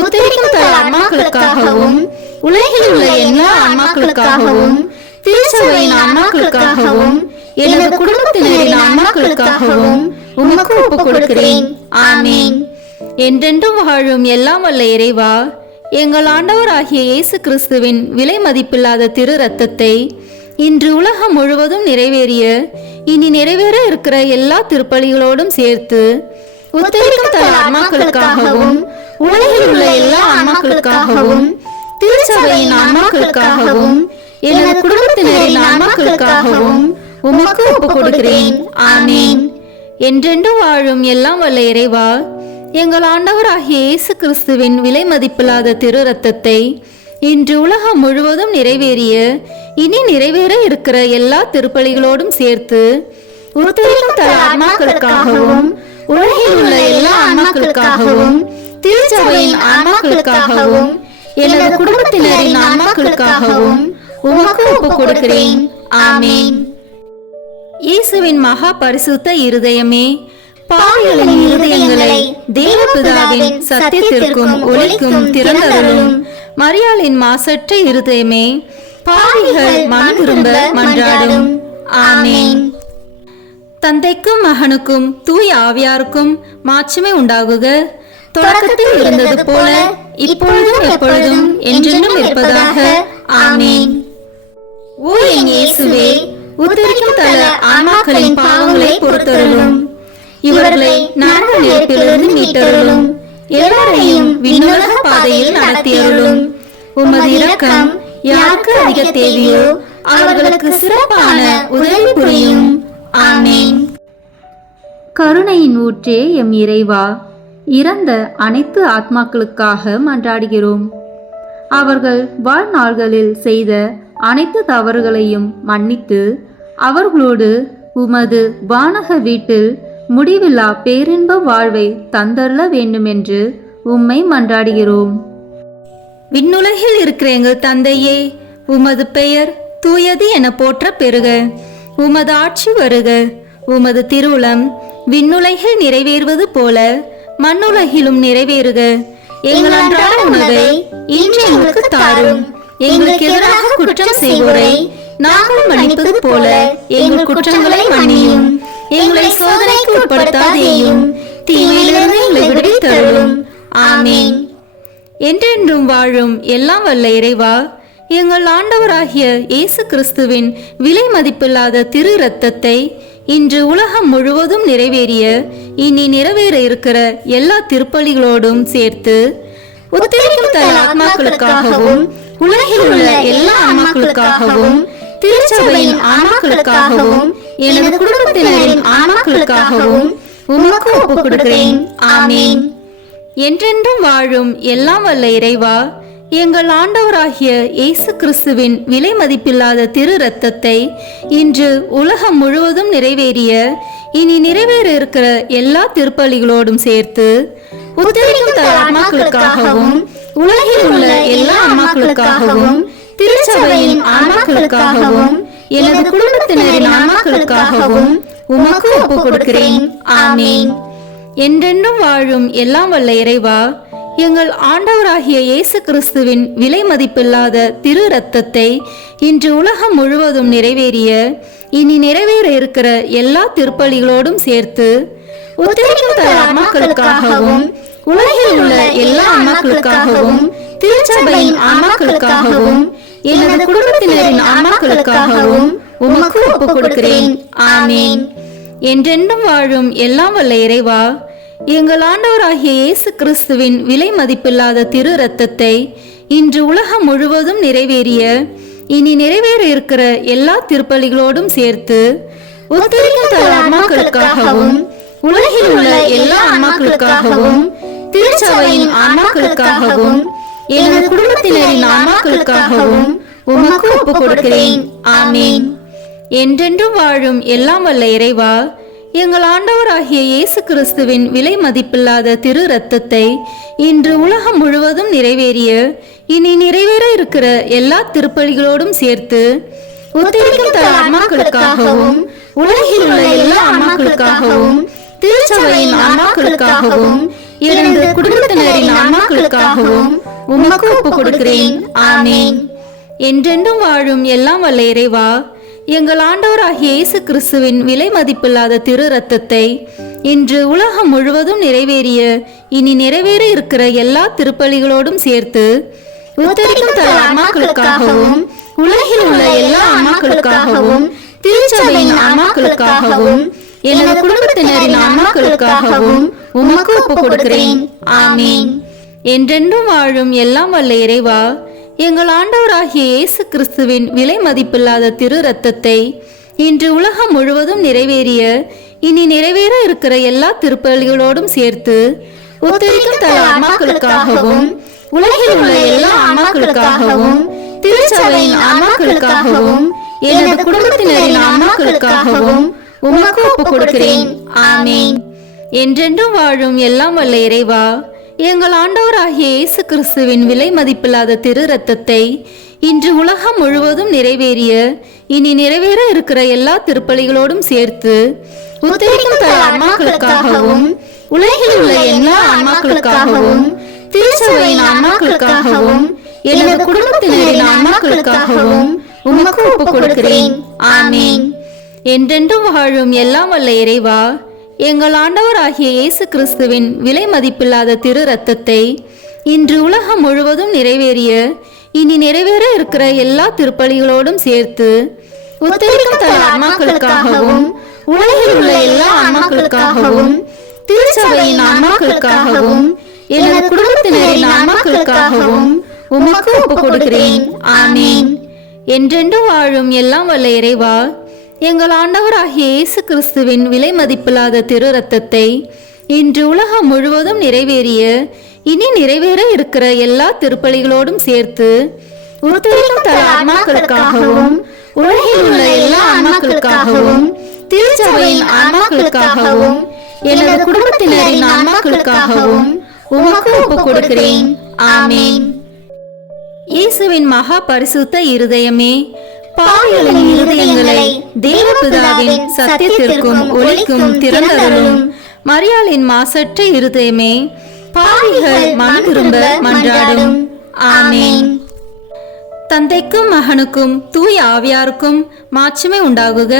உத்தரிக்கும் தல ஆன்மாக்களுக்காகவும் உலகில் உள்ள எல்லா ஆன்மாக்களுக்காகவும் திருச்சபையின் ஆன்மாக்களுக்காகவும் எனது குடும்பத்தினரின் ஆன்மாக்களுக்காகவும் உமக்கு ஒப்புக் கொடுக்கிறேன். ஆமீன். என்றென்றும் வாழும் எல்லாம் வல்ல இறைவா, எங்கள் ஆண்டவராகிய இயேசு கிறிஸ்துவின் விலை மதிப்பில்லாத திரு இரத்தத்தை இன்று உலகம் முழுவதும் நிறைவேறிய இனி நிறைவேற இருக்கிற எல்லா திருப்பலிகளோடும் சேர்த்து உத்தரிக்கும் தல ஆன்மாக்களுக்காகவும் உலகில் உள்ள எல்லா ஆன்மாக்களுக்காகவும் திருச்சபையின் ஆன்மாக்களுக்காகவும் எனது குடும்பத்தினரின் ஆன்மாக்களுக்காகவும் உமக்கு ஒப்புக் கொடுக்கிறேன். ஆமீன். என்றென்றும் வாழும் எல்லாம் வல்ல இறைவா, எங்கள் ஆண்டவராகிய இயேசு கிறிஸ்துவின் விலை மதிப்பில்லாத திரு இரத்தத்தை இன்று உலகம் முழுவதும் நிறைவேறிய இனி நிறைவேற இருக்கிற எல்லா திருப்பலிகளோடும் சேர்த்து உத்தரிக்கும் தல ஆன்மாக்களுக்காகவும் உலகில் உள்ள எல்லா ஆன்மாக்களுக்காகவும் திருச்சபையின் ஆன்மாக்களுக்காகவும் எனது குடும்பத்தினரின் ஆன்மாக்களுக்காகவும் உமக்கு ஒப்புக் கொடுக்கிறேன். ஆமீன். இயேசுவின் மகா பரிசுத்த இருதயமே, பாவிகளின் இருதயங்களை தேவபிதாவின் சத்தியத்திற்கும் ஒளிக்கும் திறந்தருளும். மரியாளின் மாசற்ற இருதயமே, பாவிகள் மனம் திரும்ப மன்றாடும். ஆமீன். தந்தைக்கும் மகனுக்கும் தூய ஆவியாருக்கும் மாட்சிமை உண்டாகுக. தொடக்கத்தில் இருந்தது போல இப்பொழுதும் எப்பொழுதும் என்றென்றும் இருப்பதாக. ஆமீன். ஓ என் இயேசுவே, உத்தரிக்கும் தல ஆன்மாக்களின் பாவங்களை பொறுத்தருளும். இவர்களை நரக நெருப்பிலிருந்து மீட்டருளும். எல்லாரையும் விண்ணுலக பாதையில் நடத்தியருளும். உமது இரக்கம் யாருக்கு அதிக தேவையோ அவர்களுக்கு சிறப்பான உதவி புரியும். ஆமீன். கருணையின் ஊற்றே எம் இறைவா, இறந்த அனைத்து ஆத்மாக்களுக்காக மன்றாடுகிறோம். அவர்கள் வாழ்நாள்களில் செய்த அனைத்து தவறுகளையும் மன்னித்து அவர்களோடு உமது வானக வீட்டில் முடிவில்லா பேரின்ப வாழ்வை தந்தருள வேண்டுமென்று உம்மை மன்றாடுகிறோம். விண்ணுலகில் இருக்கிற எங்கள் தந்தையே, உமது பெயர் தூயது என போற்ற பெறுக. உமது ஆட்சி வருக. உமது திருவுளம் விண்ணுலகில் நிறைவேறுவது போல மண்ணுலகிலும் நிறைவேறுக. எங்கள் அன்றாட உணவை இன்று எங்களுக்கு தாரும். எங்களுக்கு எதிராக குற்றம் செய்வோரை நாங்கள் மன்னிப்பது போல எங்கள் குற்றங்களை மன்னியும். எங்களை சோதனைக்கு உட்படுத்தாதேயும், தீமையிலிருந்து எங்களை விடுவித்தருளும். ஆமீன். என்றென்றும் வாழும் எல்லாம் வல்ல இறைவா, எங்கள் ஆண்டவராகிய இயேசு கிறிஸ்துவின் விலை மதிப்பில்லாத திரு இரத்தத்தை இன்று உலகம் முழுவதும் நிறைவேறிய இனி நிறைவேற இருக்கிற எல்லா திருப்பலிகளோடும் சேர்த்து உத்தரிக்கும் தல ஆத்மாக்களுக்காகவும் உலகில் உள்ள எல்லா ஆன்மாக்களுக்காகவும் திருச்சபையின் ஆன்மாக்களுக்காகவும் எனது குடும்பத்தினரின் ஆன்மாக்களுக்காகவும் உமக்கு ஒப்புக் கொடுக்கிறேன். ஆமீன். என்றென்றும் வாழும் எல்லாம் வல்ல இறைவா, எங்கள் ஆண்டவராகிய இயேசு கிறிஸ்துவின் விலை மதிப்பில்லாத திரு இரத்தத்தை இன்று உலகம் முழுவதும் நிறைவேறிய இனி நிறைவேற இருக்கிற எல்லா திருப்பலிகளோடும் சேர்த்து உத்தரிக்கும் தல ஆன்மாக்களுக்காகவும் உலகில் உள்ள எல்லா ஆன்மாக்களுக்காகவும் திருச்சபையின் ஆன்மாக்களுக்காகவும் எனது குடும்பத்தினரின் ஆன்மாக்களுக்காகவும் உமக்கு ஒப்புக் கொடுக்கிறேன். ஆமீன். என்றென்றும் வாழும் எல்லாம் வல்ல இறைவா, எங்கள் ஆண்டவராகிய இயேசு கிறிஸ்துவின் விலை மதிப்பில்லாத திரு இரத்தத்தை இன்று உலகம் முழுவதும் நிறைவேறிய இனி நிறைவேற இருக்கிற எல்லா திருப்பலிகளோடும் சேர்த்து உத்தரிக்கும் தல ஆன்மாக்களுக்காகவும் உலகில் உள்ள எல்லா ஆன்மாக்களுக்காகவும் திருச்சபையின் ஆன்மாக்களுக்காகவும் எனது குடும்பத்தினரின் ஆன்மாக்களுக்காகவும் உமக்கு ஒப்புக் கொடுக்கிறேன். ஆமீன். என்றென்றும் வாழும் எல்லாம் வல்ல இறைவா, எங்கள் ஆண்டவராகிய இயேசு கிறிஸ்துவின் விலை மதிப்பில்லாத திரு இரத்தத்தை இன்று உலகம் முழுவதும் நிறைவேறிய இனி நிறைவேற இருக்கிற எல்லா திருப்பலிகளோடும் சேர்த்து உத்தரிக்கும் தல ஆன்மாக்களுக்காகவும் உலகில் உள்ள எல்லா ஆன்மாக்களுக்காகவும் திருச்சபையின் ஆன்மாக்களுக்காகவும் எனது குடும்பத்தினரின் ஆன்மாக்களுக்காகவும் உமக்கு ஒப்புக் கொடுக்கிறேன். ஆமீன். என்றென்றும் வாழும் எல்லாம் வல்ல இறைவா, எங்கள் ஆண்டவராகிய இயேசு கிறிஸ்துவின் விலை மதிப்பில்லாத திரு இரத்தத்தை இன்று உலகம் முழுவதும் நிறைவேறிய இனி நிறைவேற இருக்கிற எல்லா திருப்பலிகளோடும் சேர்த்து உத்தரிக்கும் தல ஆன்மாக்களுக்காகவும் உலகில் உள்ள எல்லா ஆன்மாக்களுக்காகவும் திருச்சபையின் ஆன்மாக்களுக்காகவும் எனது குடும்பத்தினரின் ஆன்மாக்களுக்காகவும் உமக்கு ஒப்பு கொடுக்கிறேன். ஆமேன். என்றென்றும் வாழும் எல்லாம் வல்ல இறைவா, எங்கள் ஆண்டவராகிய இயேசு கிறிஸ்துவின் விலை மதிப்பில்லாத திரு இரத்தத்தை இன்று உலகம் முழுவதும் நிறைவேறிய இனி நிறைவேற இருக்கிற எல்லா திருப்பலிகளோடும் சேர்த்து உத்தரிக்கும் தல ஆன்மாக்களுக்காகவும் உலகில் உள்ள எல்லா ஆன்மாக்களுக்காகவும் திருச்சபையின் ஆன்மாக்களுக்காகவும் எனது குடும்பத்தினரின் ஆன்மாக்களுக்காகவும் உமக்கு ஒப்பு கொடுக்கிறேன். ஆமீன். என்றென்றும் வாழும் எல்லாம் வல்ல இறைவா, எங்கள் ஆண்டவராகிய இயேசு கிறிஸ்துவின் விலை மதிப்பில்லாத திரு இரத்தத்தை இன்று உலகம் முழுவதும் நிறைவேறிய இனி நிறைவேற இருக்கிற எல்லா திருப்பலிகளோடும் சேர்த்து உத்தரிக்கும் தல ஆன்மாக்களுக்காகவும் உலகில் உள்ள எல்லா ஆன்மாக்களுக்காகவும் திருச்சபையின் ஆன்மாக்களுக்காகவும் எனது குடும்பத்தினரின் ஆன்மாக்களுக்காகவும் உமக்கு ஒப்பு கொடுக்கிறேன். ஆமீன். என்றென்றும் வாழும் எல்லாம் வல்ல இறைவா, எங்கள் ஆண்டவராகிய இயேசு கிறிஸ்துவின் விலை மதிப்பில்லாத திரு இரத்தத்தை இன்று உலகம் முழுவதும் நிறைவேறிய இனி நிறைவேற இருக்கிற எல்லா திருப்பலிகளோடும் சேர்த்து உத்தரிக்கும் தல ஆன்மாக்களுக்காகவும் உலகில் உள்ள எல்லா ஆன்மாக்களுக்காகவும் திருச்சபையின் ஆன்மாக்களுக்காகவும் எனது குடும்பத்தினரின் ஆன்மாக்களுக்காகவும் உமக்கு ஒப்பு கொடுக்கிறேன். ஆமீன். என்றென்றும் வாழும் எல்லாம் வல்ல இறைவா, எங்கள் ஆண்டவராகிய இயேசு கிறிஸ்துவின் விலை மதிப்பில்லாத திரு இரத்தத்தை இன்று உலகம் முழுவதும் நிறைவேறிய இனி நிறைவேற இருக்கிற எல்லா திருப்பலிகளோடும் சேர்த்து உத்தரிக்கும் தல ஆன்மாக்களுக்காகவும் உலகில் உள்ள எல்லா ஆன்மாக்களுக்காகவும் திருச்சபையின் ஆன்மாக்களுக்காகவும் எனது குடும்பத்தினரின் ஆன்மாக்களுக்காகவும் உமக்கு ஒப்பு கொடுக்கிறேன். ஆமீன். என்றென்றும் வாழும் எல்லாம் வல்ல இறைவா, எங்கள் ஆண்டவராகிய இயேசு கிறிஸ்துவின் விலை மதிப்பில்லாத திரு இரத்தத்தை இன்று உலகம் முழுவதும் நிறைவேறிய இனி நிறைவேற இருக்கிற எல்லா திருப்பலிகளோடும் சேர்த்து உத்தரிக்கும் தல ஆன்மாக்களுக்காகவும் உலகில் உள்ள எல்லா ஆன்மாக்களுக்காகவும் திருச்சபையின் ஆன்மாக்களுக்காகவும் எனது குடும்பத்தினரின் ஆன்மாக்களுக்காகவும் உமக்கு ஒப்பு கொடுக்கிறேன். ஆமீன். இயேசுவின் மகா பரிசுத்த இருதயமே, பாவிகளின் இருதயங்களை தேவபிதாவின் சத்தியத்திற்கும் ஒளிக்கும் திறந்தருளும். மரியாளின் மாசற்ற இருதயமே, பாவிகள் மனம் திரும்ப மன்றாடும். ஆமீன். தந்தைக்கும் மகனுக்கும் தூய ஆவியாருக்கும் மாட்சிமை உண்டாகுக.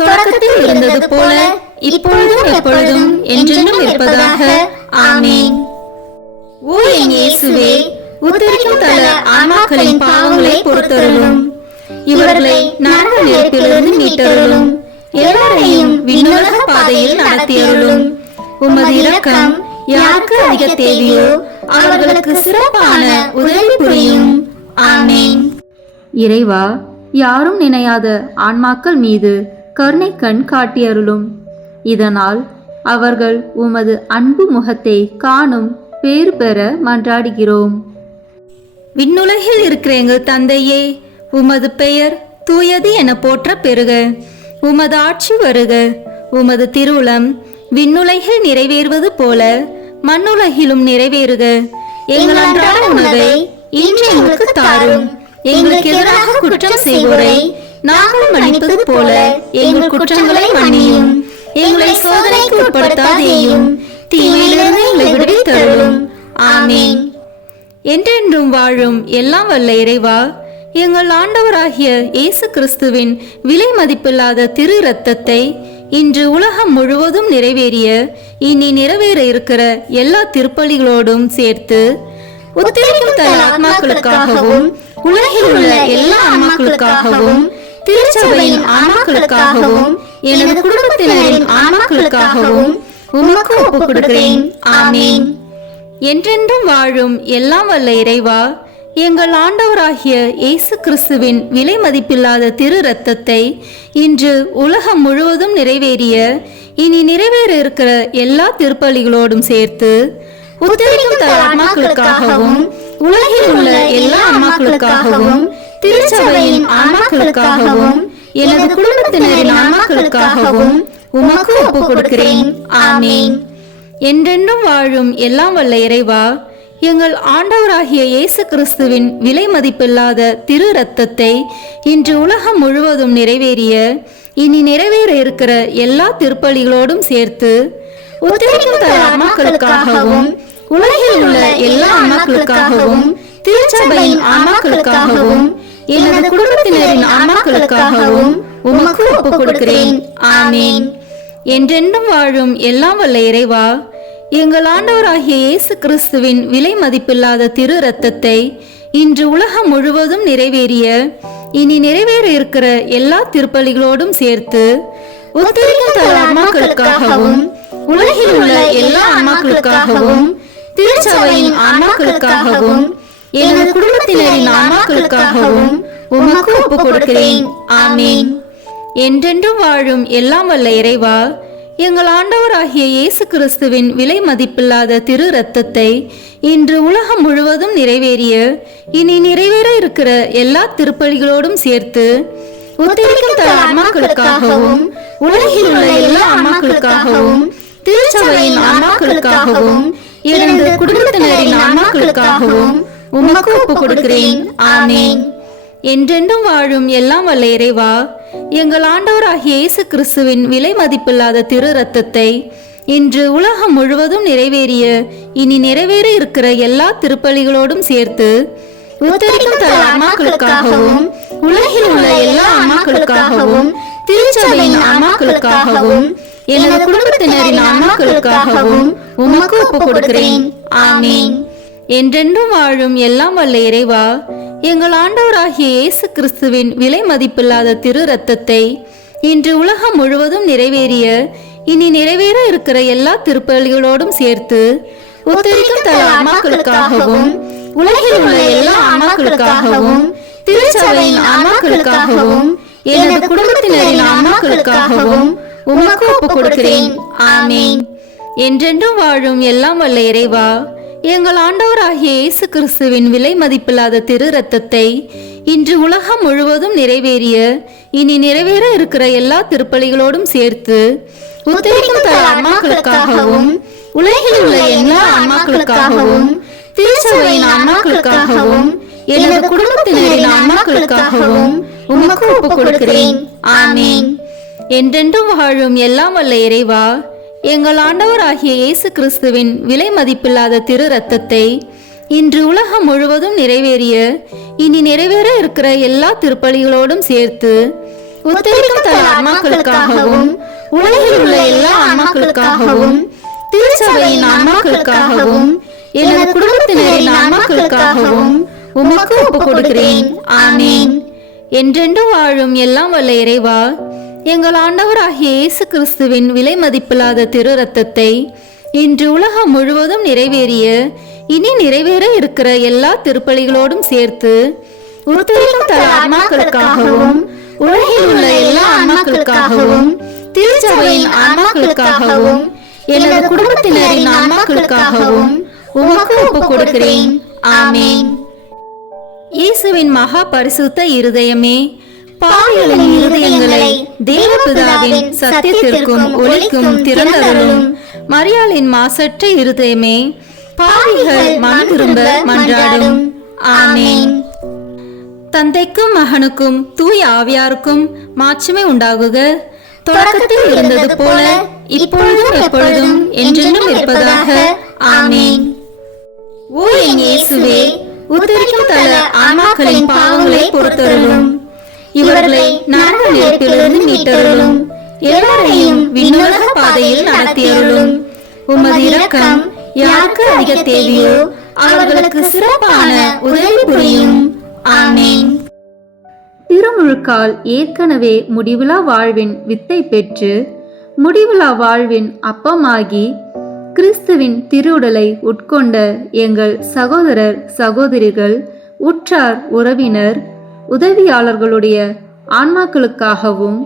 தொடக்கத்தில் இருந்தது போல இப்பொழுதும் எப்பொழுதும் என்றென்றும் இருப்பதாக. ஆமீன். ஓ என் இயேசுவே, உத்தரிக்கும் தல ஆன்மாக்களின் பாவங்களை பொறுத்தருளும். இவர்களை நரக நெருப்பிலிருந்து மீட்டருளும். எல்லாரையும் விண்ணுலக பாதையில் நடத்தியருளும். உமது இரக்கம் யாருக்கு அதிக தேவையோ அவர்களுக்கு சிறப்பான உதவி புரியும். ஆமீன். இறைவா, யாரும் நினையாத ஆன்மாக்கள் மீது கருணை கண் காட்டியருளும். இதனால் அவர்கள் உமது அன்பு முகத்தை காணும் பேறு பெற மன்றாடுகிறோம். விண்ணுலகில் இருக்கிற எங்கள் தந்தையே, உமது பெயர் தூயது என போற்ற பெறுக. உமது ஆட்சி வருக. உமது திருவுளம் விண்ணுலகில் நிறைவேறுவது போல மண்ணுலகிலும் நிறைவேறுக. எங்கள் அன்றாட உணவை இன்று எங்களுக்கு தாரும். எங்களுக்கு எதிராக குற்றம் செய்வோரை நாங்கள் மன்னிப்பது போல எங்கள் குற்றங்களை மன்னியும். எங்களை சோதனைக்கு உட்படுத்தாதேயும், தீமையிலிருந்து எங்களை விடுவித்தருளும். ஆமீன். என்றென்றும் வாழும் எல்லாம் வல்ல இறைவா, எங்கள் ஆண்டவராகிய இயேசு கிறிஸ்துவின் விலை மதிப்பில்லாத திரு இரத்தத்தை இன்று உலகம் முழுவதும் நிறைவேறிய இனி நிறைவேற இருக்கிற எல்லா திருப்பலிகளோடும் சேர்த்து உத்தரிக்கும் தல ஆன்மாக்களுக்காகவும் உலகில் உள்ள எல்லா ஆன்மாக்களுக்காகவும் திருச்சபையின் ஆன்மாக்களுக்காகவும் எனது குடும்பத்தினரின் ஆன்மாக்களுக்காகவும் உமக்கு ஒப்பு கொடுக்கிறேன். ஆமீன். என்றென்றும் வாழும் எல்லாம் வல்ல இறைவா, எங்கள் ஆண்டவராகிய இயேசு கிறிஸ்துவின் விலை மதிப்பில்லாத திரு இரத்தத்தை இன்று உலகம் முழுவதும் நிறைவேறிய இனி நிறைவேற இருக்கிற எல்லா திருப்பலிகளோடும் சேர்த்து உத்தரிக்கும் தல ஆன்மாக்களுக்காகவும் உலகில் உள்ள எல்லா ஆன்மாக்களுக்காகவும் திருச்சபையின் ஆன்மாக்களுக்காகவும் எனது குடும்பத்தினரின் ஆன்மாக்களுக்காகவும் உமக்கு ஒப்பு கொடுக்கிறேன். ஆமீன். என்றென்றும் வாழும் எல்லாம் வல்ல இறைவா, எங்கள் ஆண்டவராகிய இயேசு கிறிஸ்துவின் விலை மதிப்பில்லாத திரு இரத்தத்தை இன்று உலகம் முழுவதும் நிறைவேறிய இனி நிறைவேற இருக்கிற எல்லா திருப்பலிகளோடும் சேர்த்து உத்தரிக்கும் தல ஆன்மாக்களுக்காகவும் உலகில் உள்ள எல்லா ஆன்மாக்களுக்காகவும் திருச்சபையின் ஆன்மாக்களுக்காகவும் எனது குடும்பத்தினரின் ஆன்மாக்களுக்காகவும் உமக்கு ஒப்புக் கொடுக்கிறேன். ஆமேன். என்றென்றும் வாழும் எல்லாம் வல்ல இறைவா, எங்கள் ஆண்டவராகிய இயேசு கிறிஸ்துவின் விலை மதிப்பில்லாத திரு இரத்தத்தை இன்று உலகம் முழுவதும் நிறைவேறிய இனி நிறைவேற இருக்கிற எல்லா திருப்பலிகளோடும் சேர்த்து உத்தரிக்கும் தல ஆன்மாக்களுக்காகவும் உலகில் உள்ள எல்லா ஆன்மாக்களுக்காகவும் திருச்சபையின் ஆன்மாக்களுக்காகவும் எனது குடும்பத்தினரின் ஆன்மாக்களுக்காகவும் உமக்கு ஒப்புக் கொடுக்கிறேன். ஆமேன். என்றென்றும் வாழும் எல்லாம் வல்ல இறைவா, எங்கள் ஆண்டவராகிய இயேசு கிறிஸ்துவின் விலை மதிப்பில்லாத திரு இரத்தத்தை இன்று உலகம் முழுவதும் நிறைவேறிய இனி நிறைவேற இருக்கிற எல்லா திருப்பலிகளோடும் சேர்த்து உத்தரிக்கும் தல ஆன்மாக்களுக்காகவும் உலகில் உள்ள எல்லா ஆன்மாக்களுக்காகவும் திருச்சபையின் ஆன்மாக்களுக்காகவும் எனது குடும்பத்தினரின் ஆன்மாக்களுக்காகவும் உமக்கு ஒப்புக் கொடுக்கிறேன். ஆமேன். என்றென்றும் வாழும் எல்லாம் வல்ல இறைவா, எங்கள் ஆண்டவராகிய இயேசு கிறிஸ்துவின் விலை மதிப்பில்லாத திரு இரத்தத்தை இன்று உலகம் முழுவதும் நிறைவேறிய இனி நிறைவேற இருக்கிற எல்லா திருப்பலிகளோடும் சேர்த்து உத்தரிக்கும் தல ஆன்மாக்களுக்காகவும் உலகில் உள்ள எல்லா ஆன்மாக்களுக்காகவும் திருச்சபையின் ஆன்மாக்களுக்காகவும் எனது குடும்பத்தினரின் ஆன்மாக்களுக்காகவும் உமக்கு ஒப்புக் கொடுக்கிறேன். ஆமேன். என்றென்றும் வாழும் எல்லாம் வல்ல இறைவா, எங்கள் ஆண்டவராகிய இயேசு கிறிஸ்துவின் விலை மதிப்பில்லாத திரு இரத்தத்தை இன்று உலகம் முழுவதும் நிறைவேறிய இனி நிறைவேற இருக்கிற எல்லா திருப்பலிகளோடும் சேர்த்து உத்தரிக்கும் தல ஆன்மாக்களுக்காகவும் உலகில் உள்ள எல்லா ஆன்மாக்களுக்காகவும் திருச்சபையின் ஆன்மாக்களுக்காகவும் எனது குடும்பத்தினரின் ஆன்மாக்களுக்காகவும் உமக்கு ஒப்புக் கொடுக்கிறேன். ஆமேன். என்றென்றும் வாழும் எல்லாம் வல்ல இறைவா, எங்கள் ஆண்டவராகிய இயேசு கிறிஸ்துவின் விலை மதிப்பில்லாத திரு இரத்தத்தை இன்று உலகம் முழுவதும் நிறைவேறிய இனி நிறைவேற இருக்கிற எல்லா திருப்பலிகளோடும் சேர்த்து உத்தரிக்கும் தல ஆன்மாக்களுக்காகவும் உலகில் உள்ள எல்லா ஆன்மாக்களுக்காகவும் திருச்சபையின் ஆன்மாக்களுக்காகவும் எனது குடும்பத்தினரின் ஆன்மாக்களுக்காகவும் உமக்கு ஒப்புக் கொடுக்கிறேன். ஆமேன். என்றென்றும் வாழும் எல்லாம் வல்ல இறைவா, எங்கள் ஆண்டவராகிய இயேசு கிறிஸ்துவின் விலை மதிப்பில்லாத திரு இரத்தத்தை இன்று உலகம் முழுவதும் நிறைவேறிய இனி நிறைவேற இருக்கிற எல்லா திருப்பலிகளோடும் சேர்த்து உத்தரிக்கும் தல ஆன்மாக்களுக்காகவும் உலகில் உள்ள எல்லா ஆன்மாக்களுக்காகவும் திருச்சபையின் ஆன்மாக்களுக்காகவும் எனது குடும்பத்தினரின் ஆன்மாக்களுக்காகவும் உமக்கு ஒப்புக் கொடுக்கிறேன். ஆமேன். என்றென்றும் வாழும் எல்லாம் வல்ல இறைவா, எங்கள் ஆண்டவராகிய இயேசு கிறிஸ்துவின் விலை மதிப்பில்லாத திரு இரத்தத்தை இன்று உலகம் முழுவதும் நிறைவேறிய இனி நிறைவேற இருக்கிற எல்லா திருப்பலிகளோடும் சேர்த்து உத்தரிக்கும் தல ஆன்மாக்களுக்காகவும் உலகில் உள்ள எல்லா ஆன்மாக்களுக்காகவும் திருச்சபையின் ஆன்மாக்களுக்காகவும் எனது குடும்பத்தினரின் ஆன்மாக்களுக்காகவும் உமக்கு ஒப்புக் கொடுக்கிறேன். ஆமேன். இயேசுவின் மகா பரிசுத்த இருதயமே, பாவிகளின் இருதயங்களை தேவபிதாவின் சத்தியத்திற்கும் ஒளிக்கும் திறந்தருளும். மரியாளின் மாசற்ற இருதயமே, பாவிகள் மனம் திரும்ப மன்றாடும். ஆமேன். தந்தைக்கும் மகனுக்கும் தூய ஆவியாருக்கும் மாட்சிமை உண்டாகுக. தொடக்கத்தில் இருந்தது போல இப்பொழுதும் எப்பொழுதும் என்றென்றும் இருப்பதாக. ஆமேன். ஓ என் இயேசுவே, உத்தரிக்கும் தல ஆன்மாக்களின் பாவங்களை பொறுத்தருளும். இவர்களை நரக நெருப்பிலிருந்து மீட்டருளும். எல்லாரையும் விண்ணுலக பாதையில் நடத்தியருளும். உமது இரக்கம் யாருக்கு அதிக தேவையோ அவர்களுக்கு சிறப்பான உதவி புரியும். ஆமேன். திருமுழுக்கால் ஏற்கனவே முடிவிலா வாழ்வின் வித்தை பெற்று முடிவிலா வாழ்வின் அப்பமாகி கிறிஸ்துவின் திருவுடலை உட்கொண்ட எங்கள் சகோதரர் சகோதரிகள், உற்றார் உறவினர், உதவியாளர்களுடைய ஆன்மாக்களுக்காகவும்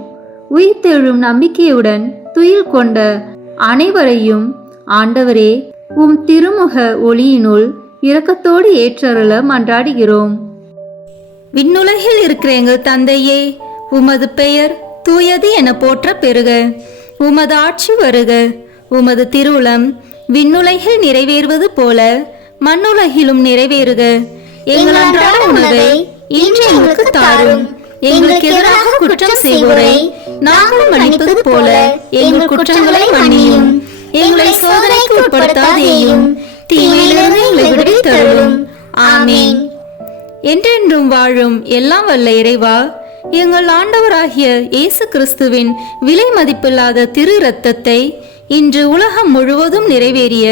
உயிர்த்தெழும் நம்பிக்கையுடன் துயில் கொண்ட அனைவரையும் ஆண்டவரே உம் திருமுக ஒளியினுள் இரக்கத்தோடு ஏற்றருள மன்றாடுகிறோம். விண்ணுலகில் இருக்கிற எங்கள் தந்தையே, உமது பெயர் தூயது என போற்ற பெறுக. உமது ஆட்சி வருக. உமது திருவுளம் விண்ணுலகில் நிறைவேறுவது போல மண்ணுலகிலும் நிறைவேறுக. எங்கள் அன்றாட உணவை இன்று எங்களுக்கு தாரும். எங்களுக்கு எதிராக குற்றம் செய்வோரை நாங்கள் மன்னிப்பது போல எங்கள் குற்றங்களை மன்னியும். எங்களை சோதனைக்கு உட்படுத்தாதேயும், தீமையிலிருந்து எங்களை விடுவித்தருளும். ஆமென். என்றென்றும் வாழும் எல்லாம் வல்ல இறைவா, எங்கள் ஆண்டவராகிய இயேசு கிறிஸ்துவின் விலை மதிப்பில்லாத திரு இரத்தத்தை இன்று உலகம் முழுவதும் நிறைவேறிய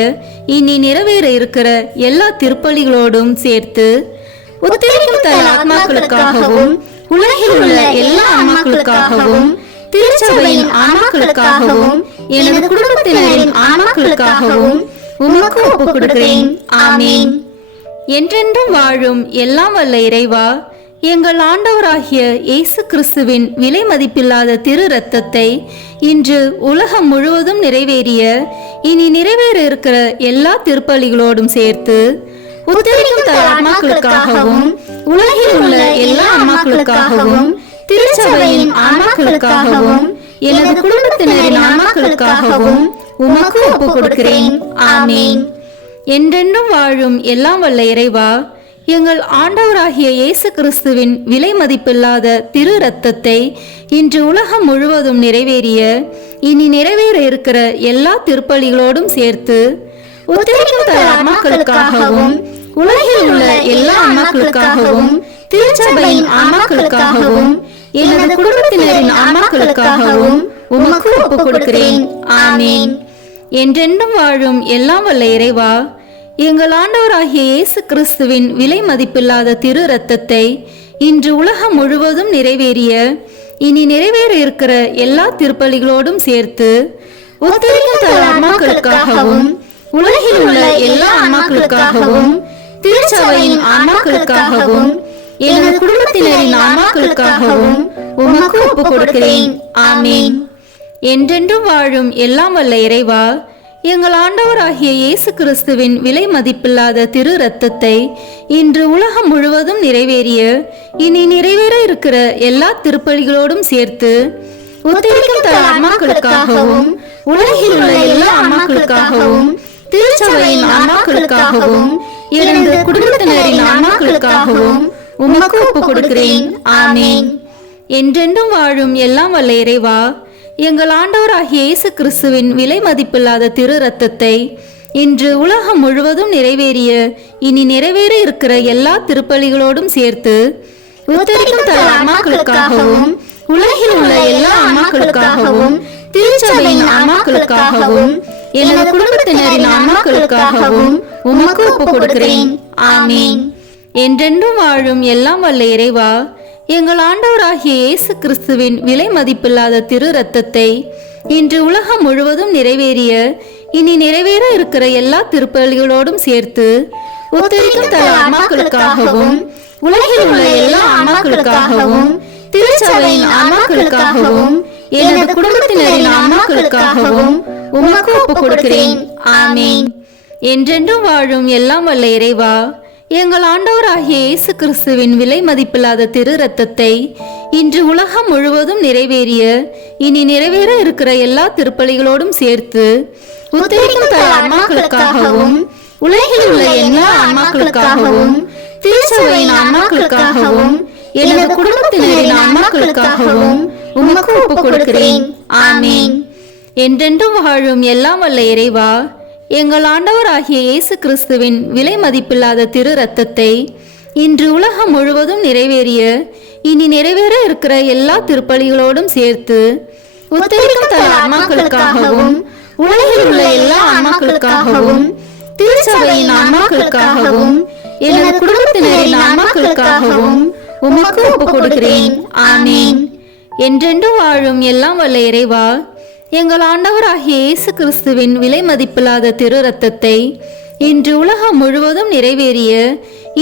இனி நிறைவேற இருக்கிற எல்லா திருப்பலிகளோடும் சேர்த்து உத்தரிக்கும் தன் ஆத்மாக்களுக்காகவும் உலகில் உள்ள எல்லா ஆன்மாக்களுக்காகவும் திருச்சபையின் ஆன்மாக்களுக்காகவும் எனது குடும்பத்தினரின் ஆன்மாக்களுக்காகவும் உமக்கு ஒப்புக் கொடுக்கிறேன். ஆமென். என்றென்றும் வாழும் எல்லாம் வல்ல இறைவா, எங்கள் ஆண்டவராகிய இயேசு கிறிஸ்துவின் விலை மதிப்பில்லாத திரு இரத்தத்தை இன்று உலகம் முழுவதும் நிறைவேறிய இனி நிறைவேற இருக்கிற எல்லா திருப்பலிகளோடும் சேர்த்து உத்தரிக்கும் தன் ஆன்மாக்களுக்காகவும் உலகில் உள்ள எல்லா ஆன்மாக்களுக்காகவும் திருச்சபையின் ஆன்மாக்களுக்காகவும் எனது குடும்பத்தினரின் ஆன்மாக்களுக்காகவும் உமக்கு ஒப்புக் கொடுக்கிறேன். ஆமென். என்றென்றும் வாழும் எல்லாம் வல்ல இறைவா, எங்கள் ஆண்டவராகிய இயேசு கிறிஸ்துவின் விலை மதிப்பில்லாத திரு இரத்தத்தை இன்று உலகம் முழுவதும் நிறைவேறிய இனி நிறைவேற இருக்கிற எல்லா திருப்பலிகளோடும் சேர்த்து உத்தரிக்கும் தன் ஆன்மாக்களுக்காகவும் உலகில் உள்ள எல்லா ஆன்மாக்களுக்காகவும் திருச்சபையின் ஆன்மாக்களுக்காகவும் எனது குடும்பத்தினரின் ஆன்மாக்களுக்காகவும் உமக்கு ஒப்புக் கொடுக்கிறேன். ஆமென். என்றென்றும் வாழும் எல்லாம் வல்ல இறைவா, எங்கள் ஆண்டவராகிய இயேசு கிறிஸ்துவின் விலை மதிப்பில்லாத திரு இரத்தத்தை இன்று உலகம் முழுவதும் நிறைவேறிய இனி நிறைவேற இருக்கிற எல்லா திருப்பலிகளோடும் சேர்த்து உத்தரிக்கும் தன் ஆன்மாக்களுக்காகவும் உலகில் உள்ள எல்லா ஆன்மாக்களுக்காகவும் திருச்சபையின் ஆன்மாக்களுக்காகவும் எனது குடும்பத்தினரின் ஆன்மாக்களுக்காகவும் உமக்கு ஒப்புக் கொடுக்கிறேன். ஆமென். என்றென்றும் வாழும் எல்லாம் வல்ல இறைவா, எங்கள் ஆண்டவராகிய இயேசு கிறிஸ்துவின் விலை மதிப்பில்லாத திரு இரத்தத்தை இன்று உலகம் முழுவதும் நிறைவேறிய இனி நிறைவேற இருக்கிற எல்லா திருப்பலிகளோடும் சேர்த்து உத்தரிக்கும் தன் ஆன்மாக்களுக்காகவும் உலகில் உள்ள எல்லா ஆன்மாக்களுக்காகவும் திருச்சபையின் ஆன்மாக்களுக்காகவும் எனது குடும்பத்தினரின் ஆன்மாக்களுக்காகவும் உமக்கு ஒப்புக் கொடுக்கிறேன். ஆமென். என்றென்றும் வாழும் எல்லாம் வல்ல இறைவா, எங்கள் ஆண்டவராகிய இயேசு கிறிஸ்துவின் விலை மதிப்பில்லாத திரு இரத்தத்தை இன்று உலகம் முழுவதும் நிறைவேறிய இனி நிறைவேற இருக்கிற எல்லா திருப்பலிகளோடும் சேர்த்து உத்தரிக்கும் தன் ஆன்மாக்களுக்காகவும் உலகில் உள்ள எல்லா ஆன்மாக்களுக்காகவும் திருச்சபையின் ஆன்மாக்களுக்காகவும் எனது குடும்பத்தினரின் ஆன்மாக்களுக்காகவும் உமக்கு ஒப்புக் கொடுக்கிறேன். ஆமென். என்றென்றும் வாழும் எல்லாம் வல்ல இறைவா, எங்கள் ஆண்டவராகிய இயேசு கிறிஸ்துவின் விலை மதிப்பில்லாத திரு இரத்தத்தை இன்று உலகம் முழுவதும் நிறைவேறிய இனி நிறைவேற இருக்கிற எல்லா திருப்பலிகளோடும் சேர்த்து உத்தரிக்கும் தன் ஆன்மாக்களுக்காகவும் உலகில் உள்ள எல்லா ஆன்மாக்களுக்காகவும் திருச்சபையின் ஆன்மாக்களுக்காகவும் எனது குடும்பத்தினரின் ஆன்மாக்களுக்காகவும் உமக்கு ஒப்புக் கொடுக்கிறேன். ஆமென். என்றென்றும் வாழும் எல்லாம் வல்ல இறைவா, எங்கள் ஆண்டவராகிய இயேசு கிறிஸ்துவின் விலை மதிப்பில்லாத திரு இரத்தத்தை இன்று உலகம் முழுவதும் நிறைவேறிய இனி நிறைவேற இருக்கிற எல்லா திருப்பலிகளோடும் சேர்த்து உத்தரிக்கும் தன் ஆன்மாக்களுக்காகவும் உலகில் உள்ள எல்லா ஆன்மாக்களுக்காகவும் திருச்சபையின் ஆன்மாக்களுக்காகவும் எனது குடும்பத்தினரின் ஆன்மாக்களுக்காகவும் உமக்கு ஒப்புக் கொடுக்கிறேன். ஆமென். என்றென்றும் வாழும் எல்லாம் வல்ல இறைவா, எங்கள் ஆண்டவராகிய இயேசு கிறிஸ்துவின் விலை மதிப்பில்லாத திரு இரத்தத்தை இன்று உலகம் முழுவதும் நிறைவேறிய இனி நிறைவேற இருக்கிற எல்லா திருப்பலிகளோடும் சேர்த்து உத்தரிக்கும் தன் ஆன்மாக்களுக்காகவும் உலகில் உள்ள எல்லா ஆன்மாக்களுக்காகவும் திருச்சபையின் ஆன்மாக்களுக்காகவும் எனது குடும்பத்தினரின் ஆன்மாக்களுக்காகவும் உமக்கு ஒப்புக் கொடுக்கிறேன். ஆமென். என்றென்றும் வாழும் எல்லாம் வல்ல இறைவா, எங்கள் ஆண்டவராகிய இயேசு கிறிஸ்துவின் விலை மதிப்பில்லாத திரு இரத்தத்தை இன்று உலகம் முழுவதும் நிறைவேறிய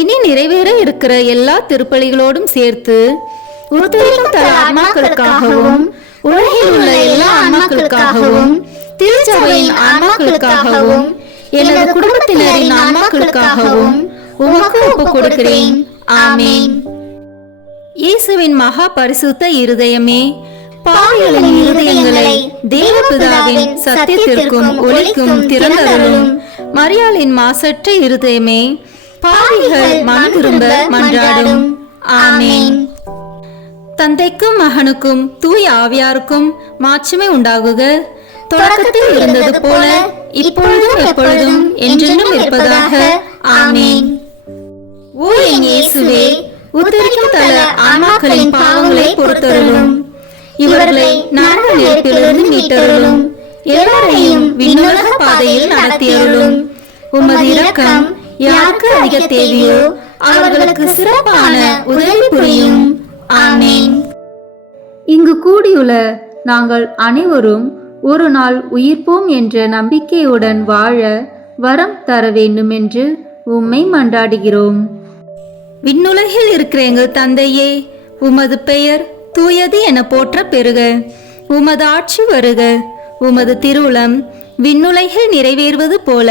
இனி நிறைவேற இருக்கிற எல்லா திருப்பலிகளோடும் சேர்த்து உத்தரிக்கும் தன் ஆன்மாக்களுக்காகவும் உலகில் உள்ள எல்லா ஆன்மாக்களுக்காகவும் திருச்சபையின் ஆன்மாக்களுக்காகவும் எனது குடும்பத்தினரின் ஆன்மாக்களுக்காகவும் உமக்கு ஒப்புக் கொடுக்கிறேன். ஆமென். இயேசுவின் மகா பரிசுத்த இருதயமே, பாவிகளின் இருதயங்களை தேவபிதாவின் சத்தியத்திற்கும் ஒளிக்கும் திறந்தருளும். மரியாளின் மாசற்ற இருதயமே, பாவிகள் மனம் திரும்ப மன்றாடும். ஆமென். தந்தைக்கும் மகனுக்கும் தூய ஆவியாருக்கும் மாட்சிமை உண்டாகுக. தொடக்கத்தில் இருந்தது போல இப்பொழுதும் எப்பொழுதும் என்றென்றும் இருப்பதாக. ஆமீன். ஓ என் இயேசுவே, உத்தரிக்கும் தல ஆன்மாக்களின் பாவங்களை பொறுத்தருளும். இவர்களை நரக நெருப்பிலிருந்து மீட்டருளும். எல்லாரையும் விண்ணுலக பாதையில் நடத்தியருளும். உமது இரக்கம் யாருக்கு அதிக தேவையோ அவர்களுக்கு சிறப்பான உதவி புரியும். ஆமீன். இங்கு கூடியுள்ள நாங்கள் அனைவரும் ஒரு நாள் உயிர்ப்போம் என்ற நம்பிக்கையுடன் வாழ வரம் தர வேண்டும் என்று உம்மை மன்றாடுகிறோம். விண்ணுலகில் இருக்கிற எங்கள் தந்தையே, உமது பெயர் தூயது என போற்ற பெறுக. உமது ஆட்சி வருக. உமது திருவுளம் விண்ணுலகில் நிறைவேறுவது போல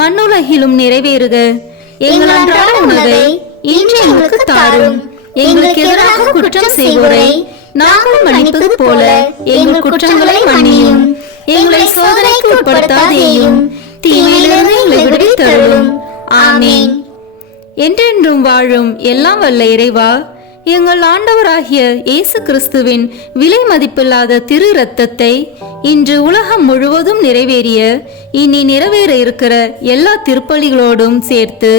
மண்ணுலகிலும் நிறைவேறுக. எங்கள் அன்றாட உணவை இன்று எங்களுக்கு தாரும். எங்களுக்கு எதிராக குற்றம் செய்வோரை நாங்கள் மன்னிப்பது போல எங்கள் குற்றங்களை மன்னியும். எங்களை சோதனைக்கு உட்படுத்தாதேயும், தீமையிலிருந்து எங்களை விடுவித்தருளும். ஆமீன். என்றென்றும் வாழும் எல்லாம் வல்ல இறைவா, எங்கள் ஆண்டவராகிய இயேசு கிறிஸ்துவின் விலை மதிப்பில்லாத திரு இரத்தத்தை இன்று உலகம் முழுவதும் நிறைவேறிய இனி நிறைவேற இருக்கிற எல்லா திருப்பலிகளோடும் சேர்த்து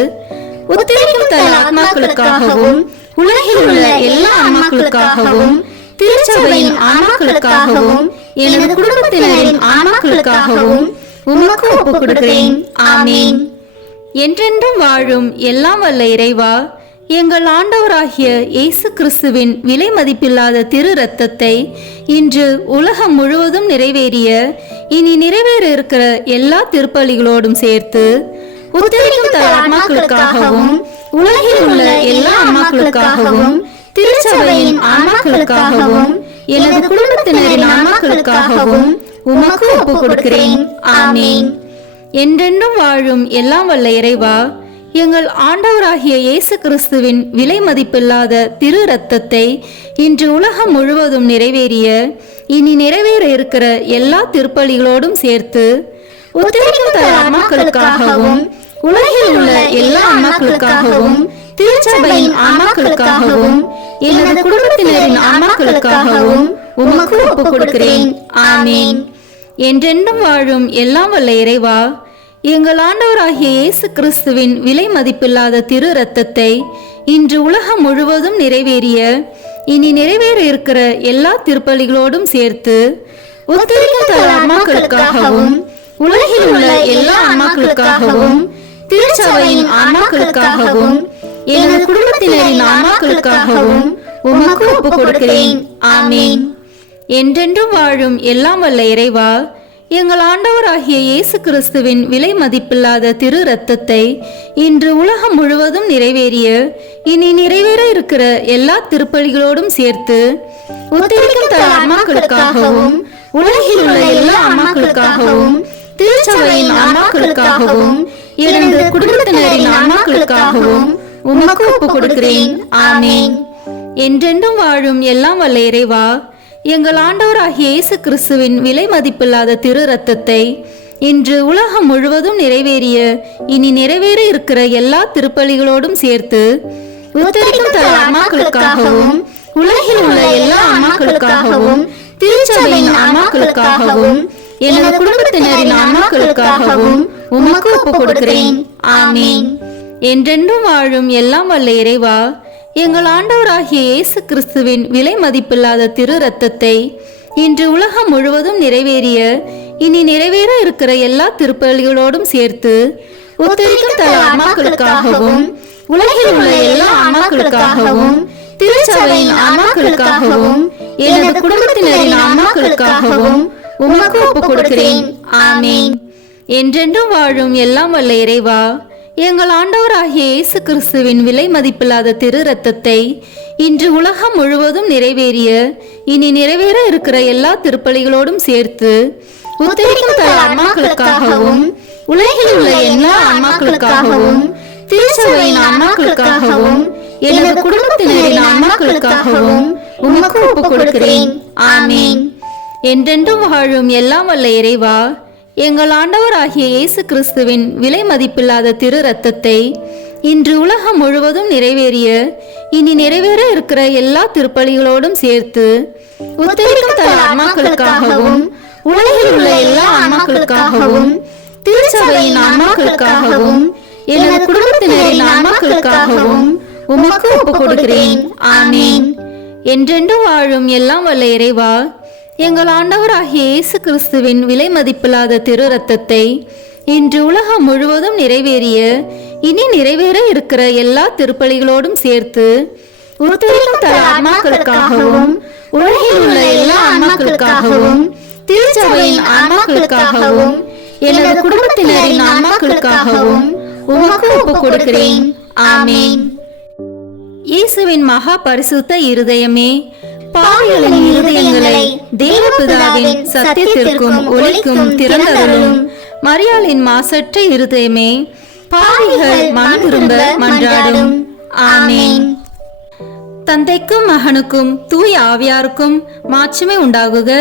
உத்தரிக்கும் தல ஆத்மாக்களுக்காகவும் உலகில் உள்ள எல்லா ஆன்மாக்களுக்காகவும் திருச்சபையின் ஆன்மாக்களுக்காகவும் எனது குடும்பத்தினரின் ஆன்மாக்களுக்காகவும் உமக்கு ஒப்புக் கொடுக்கிறேன். ஆமீன். என்றென்றும் வாழும் எல்லாம் வல்ல இறைவா, எங்கள் ஆண்டவராகிய இயேசு கிறிஸ்துவின் விலை மதிப்பில்லாத திரு இரத்தத்தை இன்று உலகம் முழுவதும் நிறைவேறிய இனி நிறைவேற இருக்கிற எல்லா திருப்பலிகளோடும் சேர்த்து உத்தரிக்கும் தல ஆன்மாக்களுக்காகவும் உலகில் உள்ள எல்லா ஆன்மாக்களுக்காகவும் திருச்சபையின் ஆன்மாக்களுக்காகவும் எனது குடும்பத்தினரின் ஆன்மாக்களுக்காகவும் உமக்கு ஒப்புக் கொடுக்கிறேன். ஆமீன். என்றென்றும் வாழும் எல்லாம் வல்ல இறைவா, எங்கள் ஆண்டவராகிய இயேசு கிறிஸ்துவின் விலை மதிப்பில்லாத திரு இரத்தத்தை இன்று உலகம் முழுவதும் நிறைவேறிய இனி நிறைவேற இருக்கிற எல்லா திருப்பலிகளோடும் சேர்த்து உத்தரிக்கும் தல ஆன்மாக்களுக்காகவும் உலகில் உள்ள எல்லா ஆன்மாக்களுக்காகவும் திருச்சபையின் ஆன்மாக்களுக்காகவும் எனது குடும்பத்தினரின் ஆன்மாக்களுக்காகவும் உமக்கு ஒப்புக் கொடுக்கிறேன். ஆமீன். என்றென்றும் வாழும் எல்லாம் வல்ல இறைவா, எங்கள் ஆண்டவராகிய இயேசு கிறிஸ்துவின் விலை மதிப்பில்லாத திரு இரத்தத்தை இன்று உலகம் முழுவதும் நிறைவேறிய இனி நிறைவேற இருக்கிற எல்லா திருப்பலிகளோடும் சேர்த்து உத்தரிக்கும் தல ஆன்மாக்களுக்காகவும் உலகில் உள்ள எல்லா ஆன்மாக்களுக்காகவும் திருச்சபையின் ஆன்மாக்களுக்காகவும் எனது குடும்பத்தினரின் ஆன்மாக்களுக்காகவும் உமக்கு ஒப்புக் கொடுக்கிறேன். ஆமீன். என்றென்றும் வாழும் எல்லாம் வல்ல இறைவா, எங்கள் ஆண்டவராகிய இயேசு கிறிஸ்துவின் விலை மதிப்பில்லாத திரு இரத்தத்தை இன்று உலகம் முழுவதும் நிறைவேறிய இனி நிறைவேற இருக்கிற எல்லா திருப்பலிகளோடும் சேர்த்து உத்தரிக்கும் தல ஆன்மாக்களுக்காகவும் உலகில் உள்ள எல்லா ஆன்மாக்களுக்காகவும் திருச்சபையின் ஆன்மாக்களுக்காகவும் எனது குடும்பத்தினரின் ஆன்மாக்களுக்காகவும் உமக்கு ஒப்புக் கொடுக்கிறேன். ஆமீன். என்றென்றும் வாழும் எல்லாம் வல்ல இறைவா, எங்கள் ஆண்டவராகிய இயேசு கிறிஸ்துவின் விலை மதிப்பில்லாத திரு இரத்தத்தை இன்று உலகம் முழுவதும் நிறைவேறிய இனி நிறைவேற இருக்கிற எல்லா திருப்பலிகளோடும் சேர்த்து உத்தரிக்கும் தல ஆன்மாக்களுக்காகவும் உலகில் உள்ள எல்லா ஆன்மாக்களுக்காகவும் திருச்சபையின் ஆன்மாக்களுக்காகவும் எனது குடும்பத்தினரின் ஆன்மாக்களுக்காகவும் உமக்கு ஒப்புக் கொடுக்கிறேன். ஆமீன். என்றென்றும் வாழும் எல்லாம் வல்ல இறைவா, எங்கள் ஆண்டவராகிய இயேசு கிறிஸ்துவின் விலை மதிப்பில்லாத திரு இரத்தத்தை இன்று உலகம் முழுவதும் நிறைவேறிய இனி நிறைவேற இருக்கிற எல்லா திருப்பலிகளோடும் சேர்த்து உத்தரிக்கும் தல ஆன்மாக்களுக்காகவும் உலகில் உள்ள எல்லா ஆன்மாக்களுக்காகவும் திருச்சபையின் ஆன்மாக்களுக்காகவும் எனது குடும்பத்தினரின் ஆன்மாக்களுக்காகவும் உமக்கு ஒப்புக் கொடுக்கிறேன். ஆமீன். என்றென்றும் வாழும் எல்லாம் வல்ல இறைவா, எங்கள் ஆண்டவராகிய இயேசு கிறிஸ்துவின் விலை மதிப்பில்லாத திரு இரத்தத்தை இன்று உலகம் முழுவதும் நிறைவேறிய இனி நிறைவேற இருக்கிற எல்லா திருப்பலிகளோடும் சேர்த்து உத்தரிக்கும் தல ஆன்மாக்களுக்காகவும் உலகில் உள்ள எல்லா ஆன்மாக்களுக்காகவும் திருச்சபையின் ஆன்மாக்களுக்காகவும் எனது குடும்பத்தினரின் ஆன்மாக்களுக்காகவும் உமக்கு ஒப்புக் கொடுக்கிறேன். ஆமீன். என்றென்றும் வாழும் எல்லாம் வல்ல இறைவா, எங்கள் ஆண்டவராகிய இயேசு கிறிஸ்துவின் விலை மதிப்பில்லாத திரு இரத்தத்தை இன்று உலகம் முழுவதும் நிறைவேறிய இனி நிறைவேற இருக்கிற எல்லா திருப்பலிகளோடும் சேர்த்து உத்தரிக்கும் தல ஆன்மாக்களுக்காகவும் உலகில் உள்ள எல்லா ஆன்மாக்களுக்காகவும் திருச்சபையின் ஆன்மாக்களுக்காகவும் எனது குடும்பத்தினரின் ஆன்மாக்களுக்காகவும் உமக்கு ஒப்புக் கொடுக்கிறேன். ஆமீன். என்றென்று வாழும் எல்லாம் வல்ல இறைவா, எங்கள் ஆண்டவராகிய இயேசு கிறிஸ்துவின் விலை மதிப்பில்லாத திரு ரத்தத்தை இன்று உலகம் முழுவதும் நிறைவேறிய இனி நிறைவேற இருக்கிற எல்லா திருப்பலிகளோடும் சேர்த்து உத்தரிக்கும் தல ஆன்மாக்களுக்காகவும் உலகில் உள்ள எல்லா ஆன்மாக்களுக்காகவும் திருச்சபையின் ஆன்மாக்களுக்காகவும் எனது குடும்பத்தினரின் ஆன்மாக்களுக்காகவும் உமக்கு ஒப்புக் கொடுக்கிறேன். ஆமீன். இயேசுவின் மகா பரிசுத்த இருதயமே, பாவிகளின் இருதயங்களை தேவபிதாவின் சத்தியத்திற்கும் ஒளிக்கும் திறந்தருளும். மரியாளின் மாசற்ற இருதயமே, பாவிகள் மனம் திரும்ப மன்றாடும். ஆமீன். தந்தைக்கும் மகனுக்கும் தூய ஆவியாருக்கும் மாட்சிமை உண்டாகுக.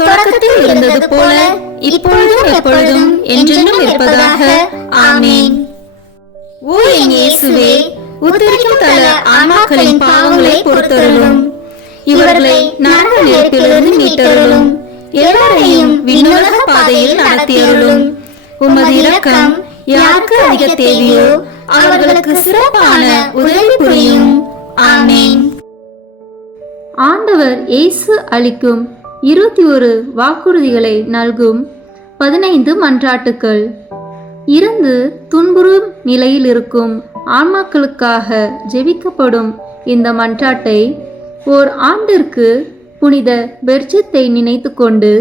தொடக்கத்தில் இருந்தது போல இப்பொழுதும் எப்பொழுதும் என்றென்றும் இருப்பதாக. ஆமீன். ஓ என் இயேசுவே, உத்தரிக்கும் தல ஆன்மாக்களின் பாவங்களை பொறுத்தருளும். இவர்களை நரக நெருப்பிலிருந்து மீட்டருளும். எல்லாரையும் விண்ணுலக பாதையில் நடத்தியருளும். உமது இரக்கம் யாருக்கு அதிக தேவையோ அவர்களுக்கு சிறப்பான உதவி புரியும். ஆமீன். ஆண்டவர் இயேசு அளிக்கும் 21 வாக்குறுதிகளை நல்கும் 15 மன்றாட்டுக்கள். இறந்து துன்புறும் நிலையில் இருக்கும் ஆன்மாக்களுக்காக ஜெபிக்கப்படும் இந்த மன்றாட்டை ஓர் ஆண்டிற்கு புனித பெர்ஜத்தை நினைத்து கொண்டு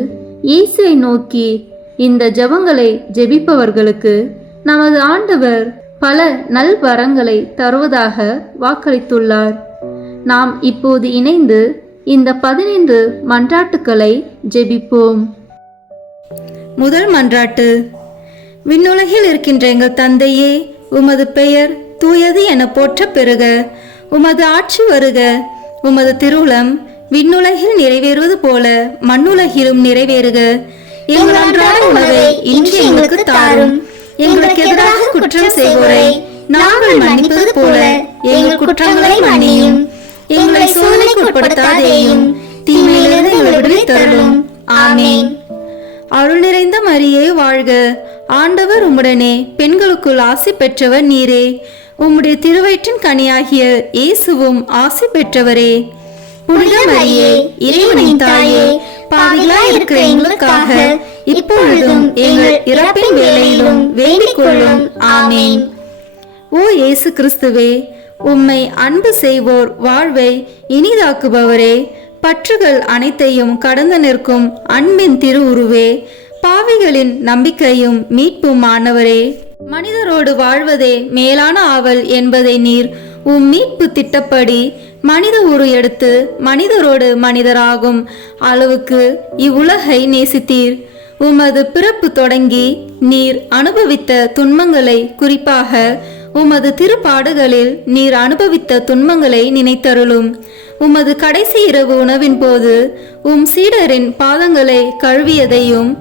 இயேசுவை நோக்கி இந்த ஜெபங்களை ஜெபிப்பவர்களுக்கு நமது ஆண்டவர் பல நல்வரங்களை தருவதாக வாக்களித்துள்ளார். நாம் இப்போது இணைந்து இந்த 15 மன்றாட்டுக்களை ஜெபிப்போம். முதல் மன்றாட்டு. விண்ணுலகில் இருக்கின்ற எங்கள் தந்தையே, உமது பெயர் தூயது என போற்ற பெறுக. உமது ஆட்சி வருக. உமது திருவுளம் விண்ணுலகில் நிறைவேறுவது போல மண்ணுலகிலும் நிறைவேறுக. எங்கள் அன்றாட உணவை இன்று எங்களுக்கு தாரும். எங்களுக்கு எதிராக குற்றம் செய்வோரை நாங்கள் மன்னிப்பது போல எங்கள் குற்றங்களை மன்னியும். எங்களை சோதனைக்கு உட்படுத்தாதேயும், தீமையிலிருந்து எங்களை விடுவித்தருளும். ஆமீன். அருள் நிறைந்த மரியே வாழ்க. ஆண்டவர் உம்முடனே, பெண்களுக்குள் ஆசி பெற்றவர் நீரே. உம்முடைய திருவயிற்றின் கனியாகிய இயேசுவும் ஆசி பெற்றவரே. புனித மரியே, இறைவனின் தாயே, பாவிகளாய் இருக்கிற எங்களுக்காக இப்பொழுதும் எங்கள் இறப்பின் வேளையிலும் வேண்டிக் கொள்ளும். ஆமீன். ஓ இயேசு கிறிஸ்துவே, உம்மை அன்பு செய்வோர் வாழ்வை இனிதாக்குபவரே, பற்றுகள் அனைத்தையும் கடந்து நிற்கும் அன்பின் திருவுருவே, பாவிகளின் நம்பிக்கையும் மீட்பும் ஆனவரே, மனிதரோடு வாழ்வதே மேலான ஆவல் என்பதை நீர் உம் மீட்பு திட்டப்படி மனித உரு எடுத்து மனிதரோடு மனிதராகும் அளவுக்கு இவ்வுலகை நேசித்தீர். உமது பிறப்பு தொடங்கி நீர் அனுபவித்த துன்பங்களை, குறிப்பாக உமது திருப்பாடுகளில் நீர் அனுபவித்த துன்பங்களை நினைத்தருளும். உமது கடைசி இரவு உணவின் போது உம் சீடரின் பாதங்களை கழுவியதையும்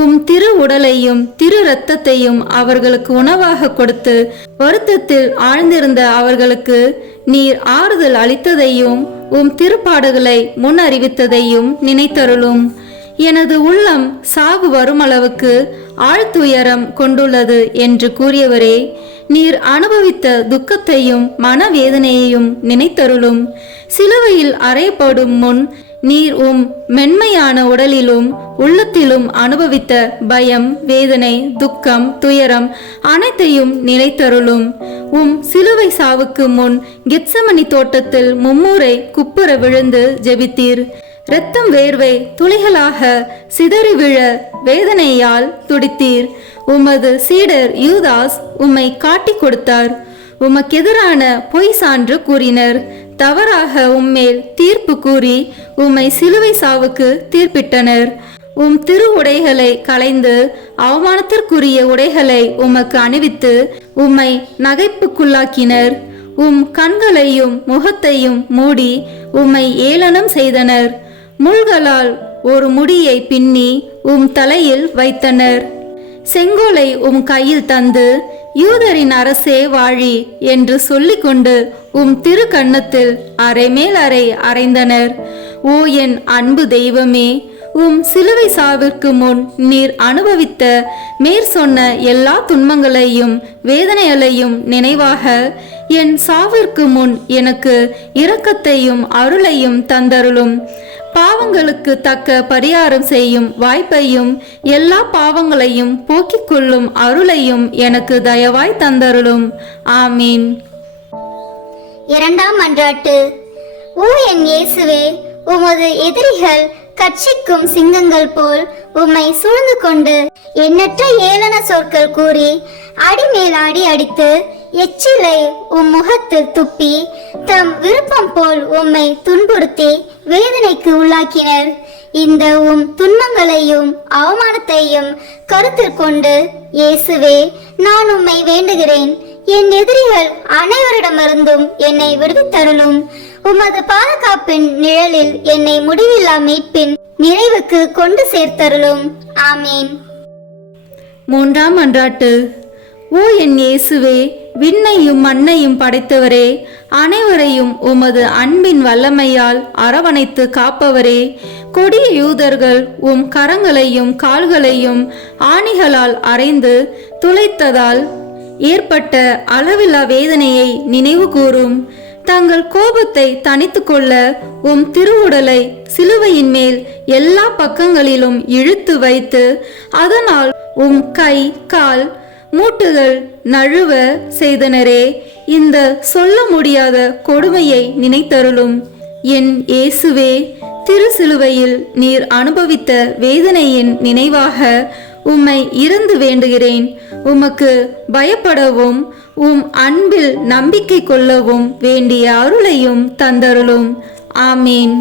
உம் திரு உடலையும் திரு இரத்தத்தையும் அவர்களுக்கு உணவாக கொடுத்து வருத்தத்தில் ஆழ்ந்திருந்த அவர்களுக்கு நீர் ஆறுதல் அளித்ததையும் உம் திருப்பாடுகளை முன் அறிவித்ததையும் நினைத்தருளும். எனது உள்ளம் சாவு வருமளவுக்கு ஆழ்துயரம் கொண்டுள்ளது என்று கூறியவரே, நீர் அனுபவித்த துக்கத்தையும் மனவேதனையையும் நினைத்தருளும். சிலுவையில் அறையப்படும் முன் நீர் உம் மென்மையான உடலிலும் உள்ளத்திலும் அனுபவித்த பயம், வேதனை, துக்கம், துயரம் அனைத்தையும் நினைத்தருளும். உம் சிலுவை சாவுக்கு முன் கெத்சமனி தோட்டத்தில் மும்முறை குப்புற விழுந்து ஜெபித்தீர். இரத்தம் வேர்வை துளிகளாக சிதறி விழ வேதனையால் துடித்தீர். உமது சீடர் யூதாஸ் உம்மை காட்டிக் கொடுத்தார். உமக்கெதிரான பொய் சான்று கூறினர். தவறாக உம்மேல் தீர்ப்பு கூறி உம்மை சிலுவை சாவுக்கு தீர்ப்பிட்டனர். உம் திரு உடைகளை களைந்து அவமானத்திற்குரிய உடைகளை உமக்கு அணிவித்து உம்மை நகைப்புக்குள்ளாக்கினர். உம் கண்களையும் முகத்தையும் மூடி உம்மை ஏளனம் செய்தனர். முள்களால் ஒரு முடியை பின்னி உம் தலையில் வைத்தனர். செங்கோலை உம் கையில் தந்து யூதரின் அரசே வாழி என்று சொல்லிக்கொண்டு திரு கன்னத்தில் அரைமேல் அறை அறைந்தனர். ஓ என் அன்பு தெய்வமே, சிலுவை சாவிற்கு முன் நீர் அனுபவித்த மேற் சொன்ன எல்லா துன்பங்களையும் வேதனைகளையும் நினைவாக என் சாவிற்கு முன் எனக்கு இரக்கத்தையும் அருளையும் தந்தருளும். பாவங்களுக்கு தக்க பரிகாரம் செய்யும் வாய்ப்பையும் எல்லா பாவங்களையும் போக்கிக் கொள்ளும் அருளையும் எனக்கு தயவாய் தந்தருளும். ஆமீன். இரண்டாம் மன்றாட்டு. ஓ என் இயேசுவே, உமது எதிரிகள் கட்சிக்கும் சிங்கங்கள் போல் உம்மை சூழ்ந்து கொண்டு எண்ணற்ற ஏளன சொற்கள் கூறி அடிமேல் அடி அடித்து எச்சிலை முகத்தில் துப்பி தம் விருப்பம் போல் உம்மை துன்புறுத்தி வேதனைக்கு உள்ளாக்கினர். இந்த துன்பங்களையும் அவமானத்தையும் கருத்தில் கொண்டு இயேசுவே, நான் உம்மை வேண்டுகிறேன். என் எதிரிகள் அனைவரிடமிருந்தும் என்னை விடுவித்தருளும். உமது பாதுகாப்பின் நிழலில் என்னை முடிவில்லா மீட்பின் நிறைவுக்கு கொண்டு சேர்த்தருளும். ஆமீன். மூன்றாம் மன்றாட்டு. ஓ என் இயேசுவே, விண்ணையும் மண்ணையும் படைத்தவரே, அனைவரையும் உமது அன்பின் வல்லமையால் அரவணைத்து காப்பவரே, கொடிய யூதர்கள் கரங்களையும் கால்களையும் ஆணிகளால் அறைந்து துளைத்ததால் ஏற்பட்ட அளவில்லா வேதனையை நினைவு கூறும். தங்கள் கோபத்தை தணித்து கொள்ள திருவுடலை சிலுவையின் மேல் எல்லா பக்கங்களிலும் இழுத்து வைத்து அதனால் கை கால் மூட்டுகள் நழுவ செய்தனரே, இந்த சொல்ல முடியாத கொடுமையை நினைத்தருளும். என் இயேசுவே, திரு சிலுவையில் நீர் அனுபவித்த வேதனையின் நினைவாக உம்மை இருந்து வேண்டுகிறேன். உமக்கு பயப்படவும் அன்பில் நம்பிக்கை கொள்ளவும் வேண்டிய அருளையும் தந்தருளும். ஆமீன்.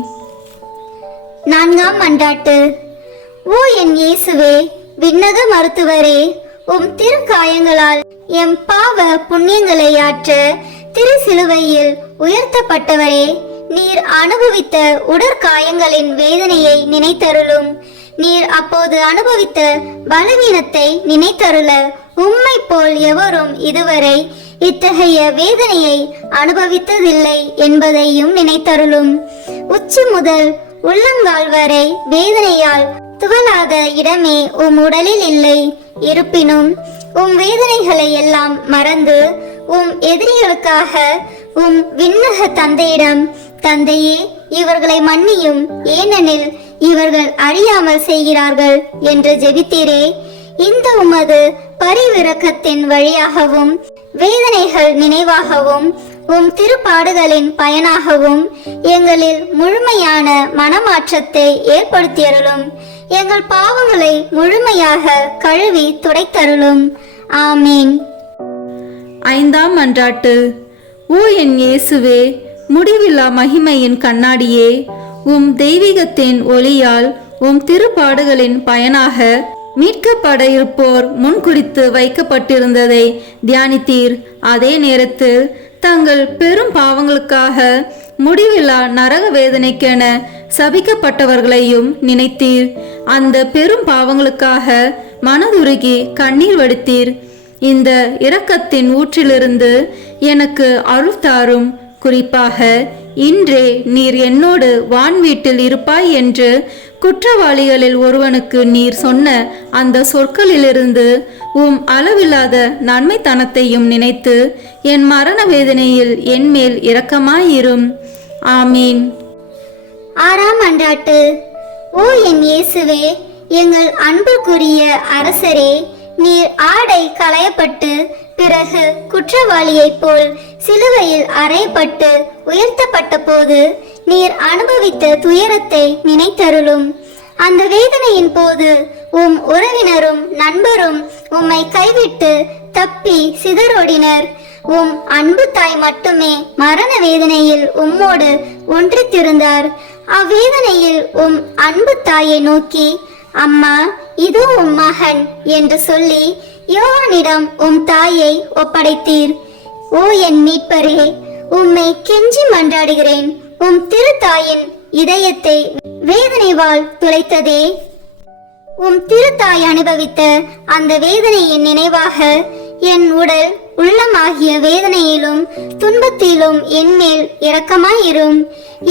நான்காம் மன்றாட்டு. ஓ என் இயேசுவே, விண்ணக மருத்துவரே, திரு காயங்களால் எம் பாவ புண்ணியங்களை ஆற்ற திரு சிலுவையில் உயர்த்தப்பட்டவரே, நீர் அனுபவித்த உடற்காயங்களின் வேதனையை நினைத்தருளும். நீர் அப்போது அனுபவித்த பலவீனத்தை நினைத்தருள உம்மை போல் எவரும் இதுவரை இத்தகைய வேதனையை அனுபவித்ததில்லை என்பதையும் நினைத்தருளும். உச்சி முதல் உள்ளங்கால் வரை வேதனையால் துவளாத இடமே உடலில் இல்லை. இருப்பினும் வேதனைகளை எல்லாம் மறந்து எதிரிகளுக்காக விண்ணக தந்தையிடம், தந்தையே, இவர்களை மன்னியும், ஏனெனில் இவர்கள் அறியாமல் செய்கிறார்கள் என்று ஜெபித்தீரே. இந்த உமது பரிவிரக்கத்தின் வழியாகவும் வேதனைகள் நினைவாகவும் திருப்பாடுகளின் பயனாகவும் எங்களில் முழுமையான மனமாற்றத்தை ஏற்படுத்தியருளும். எங்கள் பாவங்களை முழுமையாக கழுவி துடைத்தருளும். ஆமீன். ஐந்தாம் மன்றாட்டு. ஓ என் இயேசுவே, முடிவில்லா மகிமையின் கண்ணாடியே, தெய்வீகத்தின் ஒளியால் திருப்பாடுகளின் பயனாக மீட்கப்பட இருப்போர் முன்குறித்து வைக்கப்பட்டிருந்ததை தியானித்தீர். அதே நேரத்தில் தங்கள் பெரும் பாவங்களுக்காக முடிவில்லா நரக வேதனைக்கென சபிக்கப்பட்டவர்களையும் நினைத்தீர். அந்த பெரும் பாவங்களுக்காக மனதுருகி கண்ணீர் வடித்தீர். இந்த இரக்கத்தின் ஊற்றிலிருந்து எனக்கு அருள் தாரும். குறிப்பாக இன்றே நீர் என்னோடு வான் வீட்டில் இருப்பாய் என்று குற்றவாளிகளில் ஒருவனுக்கு நீர் சொன்ன அந்த சொற்களிலிருந்து அளவில்லாத நன்மைத்தனத்தையும் நினைத்து என் மரண வேதனையில் என்மேல் இரக்கமாயிரும். ஆமீன். ஆறாம் மன்றாட்டு. ஓ என் இயேசுவே, எங்கள் அன்புக்குரிய அரசரே, நீர் ஆடை களையப்பட்டு பிறகு குற்றவாளியைப் போல் சிலுவையில் அறையப்பட்டு உயர்த்தப்பட்ட போது நீர் அனுபவித்த துயரத்தை நினைத்தருளும். அந்த வேதனையின் போது உறவினரும் நண்பரும் உம்மை கைவிட்டு தப்பி சிதறோடினர். அன்பு தாய் மட்டுமே மரண வேதனையில் உம்மோடு ஒன்றித்திருந்தார். அவ்வேதனையில் அன்பு தாயை நோக்கி, அம்மா, இதோ மகன் என்று சொல்லி யோவானிடம் தாயை ஒப்படைத்தீர். ஓ என் மீட்பரே, உம்மை கெஞ்சி மன்றாடுகிறேன். திருத்தாயின் இதயத்தை வேதனைவால் துளைத்ததே. திருத்தாய் அனுபவித்த அந்த வேதனையின் நினைவாக என் உடல் உள்ளமாகிய வேதனையிலும் துன்பத்திலும் என்மேல் இரக்கமாயிரும்.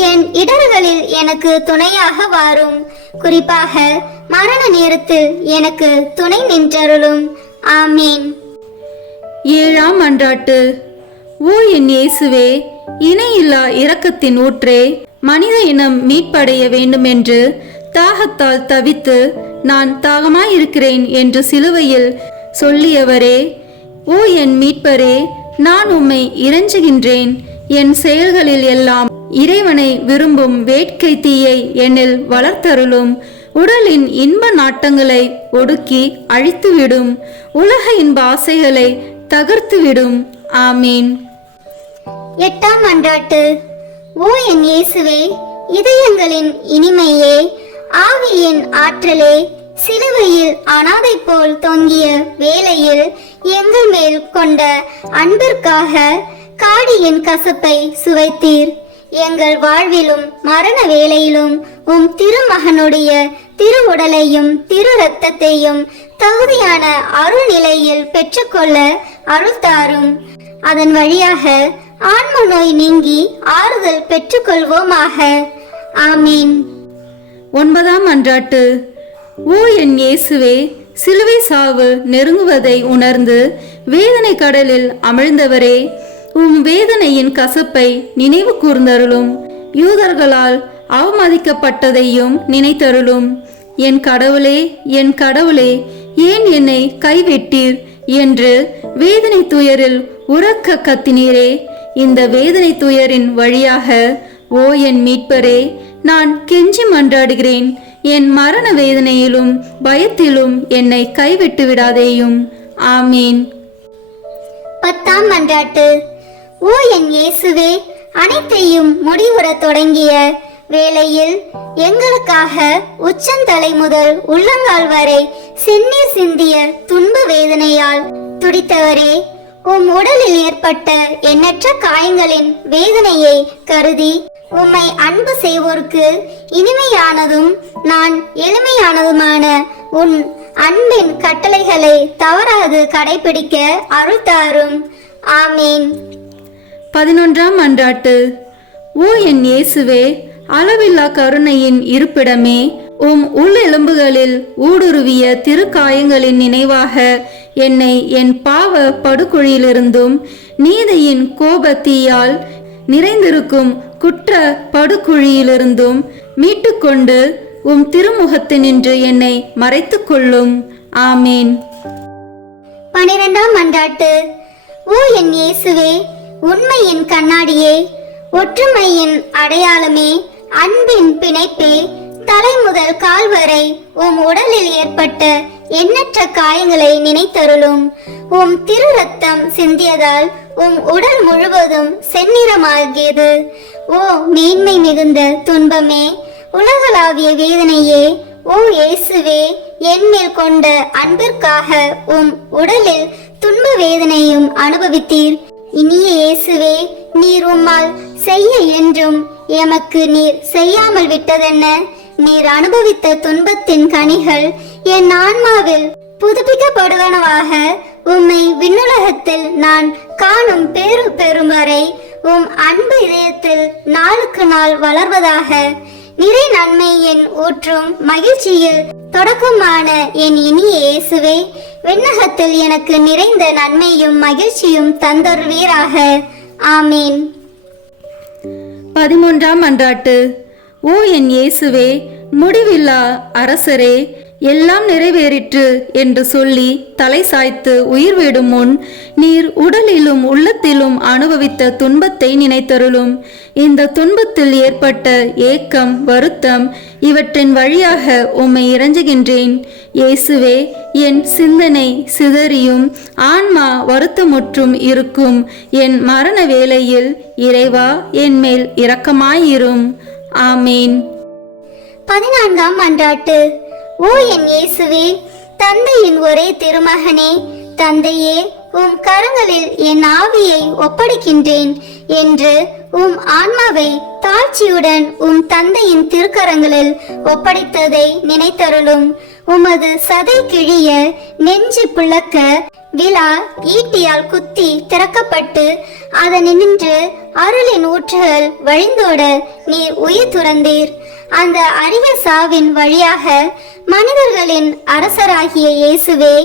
என் இடர்களில் எனக்கு துணையாக வாரும். குறிப்பாக மரண நேரத்தில் எனக்கு துணை நின்றருளும். ஆமீன். ஏழாம் மன்றாட்டு. ஓ என் இயேசுவே, இணையில்லா இரக்கத்தின் ஊற்றே, மனித இனம் மீட்படைய வேண்டுமென்று தாகத்தால் தவித்து நான் தாகமாயிருக்கிறேன் என்று சிலுவையில் சொல்லியவரே, ஓ என் மீட்பரே, நான் உம்மை இறைஞ்சுகின்றேன். என் செயல்களில் எல்லாம் இறைவனை விரும்பும் வேட்கை தீயை என்னில் வளர்த்தருளும். உடலின் இன்ப நாட்டங்களை ஒடுக்கி அழித்துவிடும். உலக இன்ப ஆசைகளை தகர்த்துவிடும். ஆமீன். எட்டாம் மன்றாட்டு. ஓ என் இயேசுவே, இதயங்களின் இனிமையே, ஆவியின் ஆற்றலே, சிலுவையில் அனாதை போல் தொங்கிய வேளையில் எங்கள் மேல் கொண்ட அன்பிற்காக காடியின் கசப்பை சுவைத்தீர். எங்கள் வாழ்விலும் மரண வேளையிலும் உம் திருமகனுடைய திரு உடலையும் திரு இரத்தத்தையும் தகுதியான அருள் நிலையில் பெற்றுக்கொள்ள அருள் தாரும். அதன் வழியாக ஆன்ம நோய் நீங்கி ஆறுதல் பெற்றுக்கொள்வோமாக. ஆமீன். ஒன்பதாம் மன்றாட்டு. ஓ என் இயேசுவே, சிலுவை சாவு நெருங்குவதை உணர்ந்து வேதனை கடலில் அமிழ்ந்தவரே, உம் வேதனையின் கசப்பை நினைவு கூர்ந்தருளும். யூதர்களால் அவமதிக்கப்பட்டதையும் நினைத்தருளும். என் கடவுளே, என் கடவுளே, ஏன் என்னை கைவிட்டீர் என்று வேதனை துயரில் உரக்க கத்தினீரே. இந்த வேதனை துயரின் வழியாக ஓ என் மீட்பரே, நான் கெஞ்சி மன்றாடுகிறேன். என் மரண வேதனையிலும் பயத்திலும் என்னை கைவிட்டு விடாதேயும். ஆமீன். பத்தாம் மன்றாட்டு. ஓ என் இயேசுவே, அனைத்தையும் முடிவுற தொடங்கிய வேளையில் எங்களுக்காக உச்சந்தலை முதல் உள்ளங்கால் வரை செந்நீர் சிந்திய துன்ப வேதனையால் துடித்தவரே, உம் உடலில் ஏற்பட்ட எண்ணற்ற காயங்களின் வேதனையை கருதி உம்மை அன்பு செய்வோருக்கு இனிமையானதும் நான் எளிமையானதுமான உன் அன்பின் கட்டளைகளை தவறாது கடைபிடிக்க அருள் தாரும். ஆமீன். 11ஆம் மன்றாட்டு. ஓ என் இயேசுவே, அளவில்லா கருணையின் இருப்பிடமே, உம் உள்ளெலும்புகளில் ஊடுருவிய திருக்காயங்களின் நினைவாக என்னை என் பாவ படுகுழியிலிருந்தும் நீதியின் கோபத்தீயால் நிறைந்திருக்கும் குற்ற படுகுழியிலிருந்தும் மீட்டுக்கொண்டு உம் திருமுகத்தினின்று என்னை மறைத்து கொள்ளும். ஆமீன். 12ஆம் மன்றாட்டு. ஓ என் இயேசுவே, உண்மையின் கண்ணாடியே, ஒற்றுமையின் அடையாளமே, அன்பின் பிணைப்பே, தலை முதல் கால் வரை உம் உடலில் ஏற்பட்ட எண்ணற்ற காயங்களை நினைத்தருளும். உம் திரு ரத்தம் சிந்தியதால் உம் உடல் முழுவதும் செந்நிறமாகியது. ஓ மேன்மை மிகுந்த துன்பமே, உலகளாவிய வேதனையே, ஓ இயேசுவே, என்மேல் கொண்ட அன்பிற்காக உம் உடலில் துன்ப வேதனையும் அனுபவித்தீர். இனிய இயேசுவே, நீர் உம்மால் செய்ய என்றும் எமக்கு நீர் செய்யாமல் விட்டதென்ன? நீர் அனுபவித்த துன்பத்தின் கனிகள் என் ஆன்மாவில் புதுப்பிக்கப்படுவனவாக உம்மை விண்ணுலகத்தில் நான் காணும் பேரு பெறும் வரை உம் அன்பு இதயத்தில் நாளுக்கு நாள் வளர்வதாக. நிறை நன்மை என் ஊற்றும் மகிழ்ச்சியில் தொடக்கமான என் இனிய இயேசுவே, விண்ணகத்தில் எனக்கு நிறைந்த நன்மையும் மகிழ்ச்சியும் தந்தருவீராக. ஆமீன். 13ஆம் மன்றாட்டு. ஓ என் இயேசுவே, முடிவில்லா அரசரே, எல்லாம் நிறைவேறிற்று என்று சொல்லி தலை சாய்த்து உயிர் விடும் முன் நீர் உடலிலும் உள்ளத்திலும் அனுபவித்த துன்பத்தை நினைத்தருளும். இந்த துன்பத்தில் ஏற்பட்ட ஏக்கம், வருத்தம் இவற்றின் வழியாக உம்மை இறைஞ்சுகின்றேன். இயேசுவே, என் சிந்தனை சிதறியும் ஆன்மா வருத்தமுற்றும் இருக்கும் என் மரண வேளையில் இறைவா, என் மேல் இரக்கமாயிரும். ஆமீன். 14ஆம் மன்றாட்டு. ஓ என் இயேசுவே, தந்தையின் ஒரே திருமகனே, தந்தையே, உம் கரங்களில் என் ஆவியை ஒப்படைக்கின்றேன் என்று உம் ஆன்மாவை தாழ்ச்சியுடன் உம் தந்தையின் திருக்கரங்களில் ஒப்படைத்ததை நினைத்தருளும். உமது சதை கிழிய, நெஞ்சு பிளக்க, விழா ஈட்டியால் குத்தி திறக்கப்பட்டு அதனின்று அருளின் ஊற்றுகள் வழிந்தோட நீர் உயிர் துறந்தீர். அந்த அரிய சாவின் வழியாக மனிதர்களின் அரசராகிய இயேசுவே,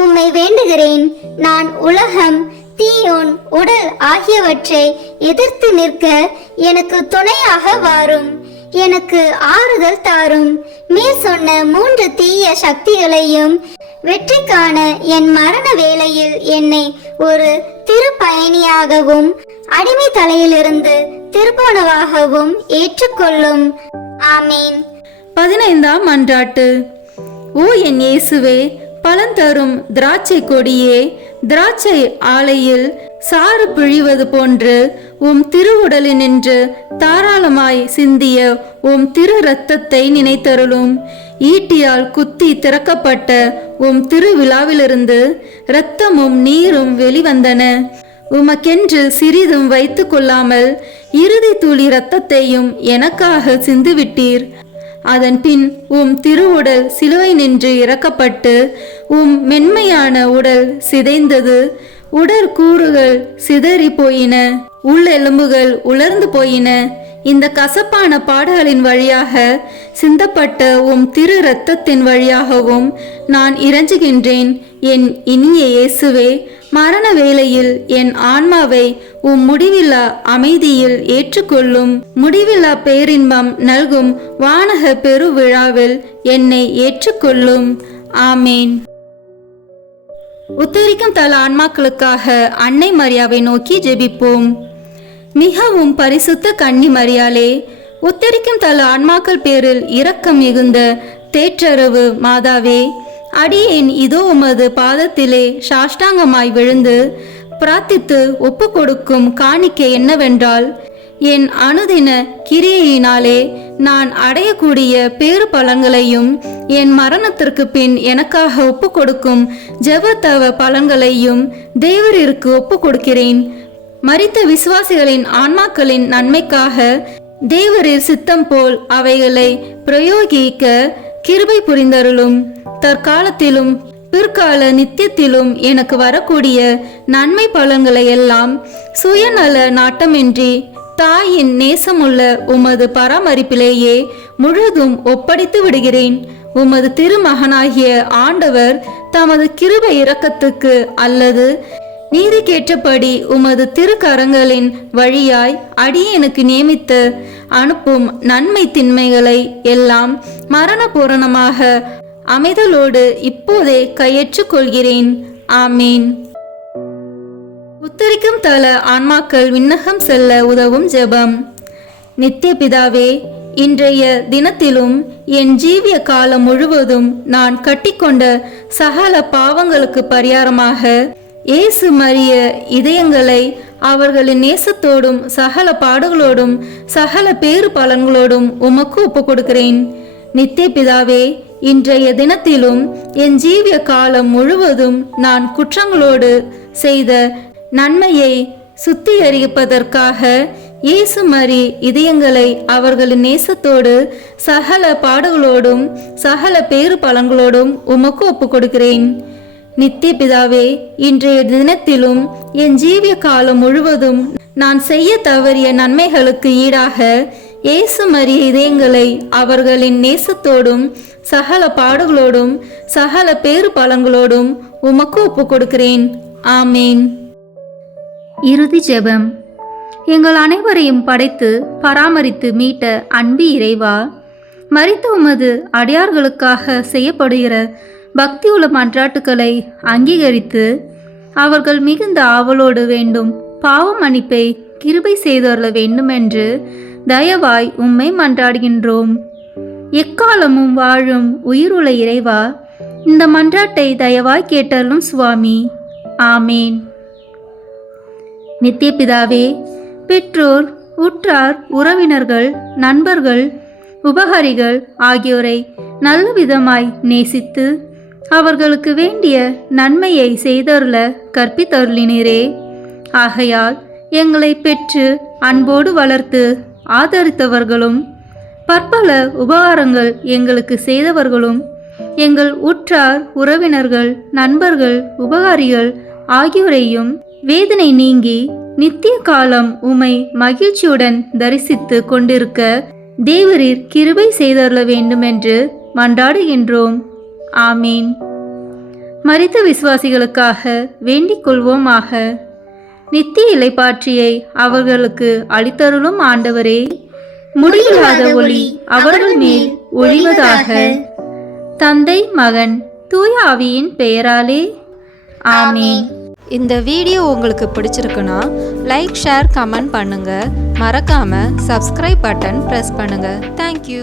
உம்மை வேண்டுகிறேன். நான் உலகம், தீயோன், உடல் ஆகியவற்றை எதிர்த்து நிற்க எனக்கு துணையாக வாரும். எனக்கு ஆறுதல் தாரும். மேற் சொன்ன 3 தீய சக்திகளையும் வெற்றி காண என் மரண வேளையில் என்னை ஒரு திருப்பயணியாகவும் அடிமை தலையிலிருந்து திருப்போனவாகவும் ஏற்றுக்கொள்ளும். ஆமீன். 15ஆம் மன்றாட்டு. ஓ என் இயேசுவே, பலந்தரும் திராட்சை கொடியே, திராட்சை ஆலையில் சாறு பிழிவது போன்று உம் திருவுடலினின்று தாராளமாய் சிந்திய உம் திரு இரத்தத்தை நினைத்தருளும். ஈட்டியால் குத்தி திறக்கப்பட்ட உம் திருவிழாவிலிருந்து இரத்தமும் நீரும் வெளிவந்தன. உமக்கென்று சிறிதும் வைத்து கொள்ளாமல் இறுதி துளி இரத்தத்தையும் எனக்காக சிந்துவிட்டீர். அதன் பின் உம் திருவுடல் சிலுவை நின்று இறக்கப்பட்டு உம் மென்மையான உடல் சிதைந்தது. உடற்கூறுகள் சிதறி போயின, உள்ளெலும்புகள் உலர்ந்து போயின. இந்த கசப்பான பாடுகளின் வழியாக சிந்தப்பட்ட உம் திரு இரத்தத்தின் வழியாகவும் நான் இறைஞ்சுகின்றேன். என் இனிய இயேசுவே, மரண வேளையில் என் ஆன்மாவை உம் முடிவில்லா அமைதியில் ஏற்றுக்கொள்ளும். முடிவில்லா பேரின்பம் நல்கும் வானக பெருவிழாவில் என்னை ஏற்றுக்கொள்ளும். ஆமேன். உத்தரிக்கும் தல ஆன்மாக்களுக்காக அன்னை மரியாவை நோக்கி ஜெபிப்போம். மிகவும் பரிசுத்த கன்னி மரியாளே, உத்தரிக்கும் தல ஆன்மாக்கள் பேரில் இரக்கம் மிகுந்த தேற்றரவு மாதாவே, அடியேன் இதோ உமது பாதத்திலே சாஷ்டாங்கமாய் விழுந்து பிரார்த்தித்து ஒப்பு கொடுக்கும் காணிக்கை என்னவென்றால், என் அனுதின கிரியையினாலே நான் அடையக்கூடிய பேறு பலன்களையும் என் மரணத்திற்கு பின் எனக்காக ஒப்பு கொடுக்கும் ஜெபத்தவ பலன்களையும் தேவரிற்கு ஒப்பு கொடுக்கிறேன். மரித்த விசுவாசிகளின் ஆன்மாக்களின் நன்மைக்காக தேவரின் சித்தம் போல் அவைகளை பிரயோகிக்க கிருபை புரிந்தருளும். தற்காலத்திலும் பிற்கால நித்தியத்திலும் எனக்கு வரக்கூடிய நன்மை பலன்களை எல்லாம் சுயநல நாட்டமின்றி தாயின் நேசமுள்ள உமது பராமரிப்பிலேயே முழுதும் ஒப்படைத்து விடுகிறேன். உமது திருமகனாகிய ஆண்டவர் தமது கிருபை இரக்கத்துக்கு அல்லது நீதிக்கேற்றபடி உமது திருக்கரங்களின் வழியாய் அடியேனுக்கு நியமித்து அனுப்பும் நன்மை திண்மைகளை எல்லாம் மரண பூரணமாக அமைதலோடு இப்போதே கையேற்றுக் கொள்கிறேன். ஆமீன். உத்தரிக்கும் தல ஆன்மாக்கள் விண்ணகம் செல்ல உதவும் ஜெபம். நித்திய பிதாவே, இன்றைய தினத்திலும் என் ஜீவிய காலம் முழுவதும் நான் கட்டிக்கொண்ட சகல பாவங்களுக்கு பரிகாரமாக இயேசு மரிய இதயங்களை அவர்களின் நேசத்தோடும் சகல பாடுகளோடும் சகல பேறு பலன்களோடும் உமக்கு ஒப்பு கொடுக்கிறேன். நித்திய பிதாவே, இன்றைய தினத்திலும் என் ஜீவிய காலம் முழுவதும் நான் குற்றங்களோடு செய்த நன்மையை சுத்திகரிப்பதற்காக இயேசு மரி இதயங்களை அவர்களின் நேசத்தோடு சகல பாடுகளோடும் சகல பேறு பலன்களோடும் உமக்கு ஒப்பு கொடுக்கிறேன். நித்திய பிதாவே, இன்றைய தினத்திலும் என் ஜீவிய காலம் முழுவதும் நான் செய்ய தவறிய நன்மைகளுக்கு ஈடாக இயேசு மரிய இதயங்களை அவர்களின் நேசத்தோடும் சகல பாடுகளோடும் சகல பேறு பலன்களோடும் உமக்கு ஒப்பு கொடுக்கிறேன். ஆமீன். இறுதி ஜெபம். எங்கள் அனைவரையும் படைத்து பராமரித்து மீட்ட அன்பு இறைவா, மரித்த உமது அடியார்களுக்காக செய்யப்படுகிற பக்தியுள்ள மன்றாட்டுக்களை அங்கீகரித்து அவர்கள் மிகுந்த ஆவலோடு வேண்டும் பாவ மன்னிப்பை கிருபை செய்தருள வேண்டுமென்று தயவாய் உம்மை மன்றாடுகின்றோம். எக்காலமும் வாழும் உயிருள்ள இறைவா, இந்த மன்றாட்டை தயவாய் கேட்டருளும் சுவாமி. ஆமேன். நித்திய பிதாவே, பெற்றோர், உற்றார், உறவினர்கள், நண்பர்கள், உபகாரிகள் ஆகியோரை நல்ல விதமாய் நேசித்து அவர்களுக்கு வேண்டிய நன்மையை செய்தருள கற்பித்தருளினரே. ஆகையால் எங்களை பெற்று அன்போடு வளர்த்து ஆதரித்தவர்களும் பற்பல உபகாரங்கள் எங்களுக்கு செய்தவர்களும் எங்கள் உற்றார் உறவினர்கள் நண்பர்கள் உபகாரிகள் ஆகியோரையும் வேதனை நீங்கி நித்திய காலம் உம்மை மகிழ்ச்சியுடன் தரிசித்து கொண்டிருக்க தேவரீர் கிருபை செய்தருள வேண்டும் என்று மன்றாடுகின்றோம். ஆமீன். மரித்த விசுவாசிகளுக்காக வேண்டிக் கொள்வோமாக. நித்திய இளைப்பாற்றியை அவர்களுக்கு அளித்தருளும் ஆண்டவரே, முடிவில்லாத ஒளி அவர்கள் மேல் ஒழிவதாக. தந்தை மகன் தூய ஆவியின் பெயராலே ஆமீன். இந்த வீடியோ உங்களுக்கு பிடிச்சிருக்குன்னா லைக், ஷேர், கமெண்ட் பண்ணுங்க. மறக்காம சப்ஸ்கிரைப் பட்டன் பிரஸ் பண்ணுங்க. தேங்க்யூ.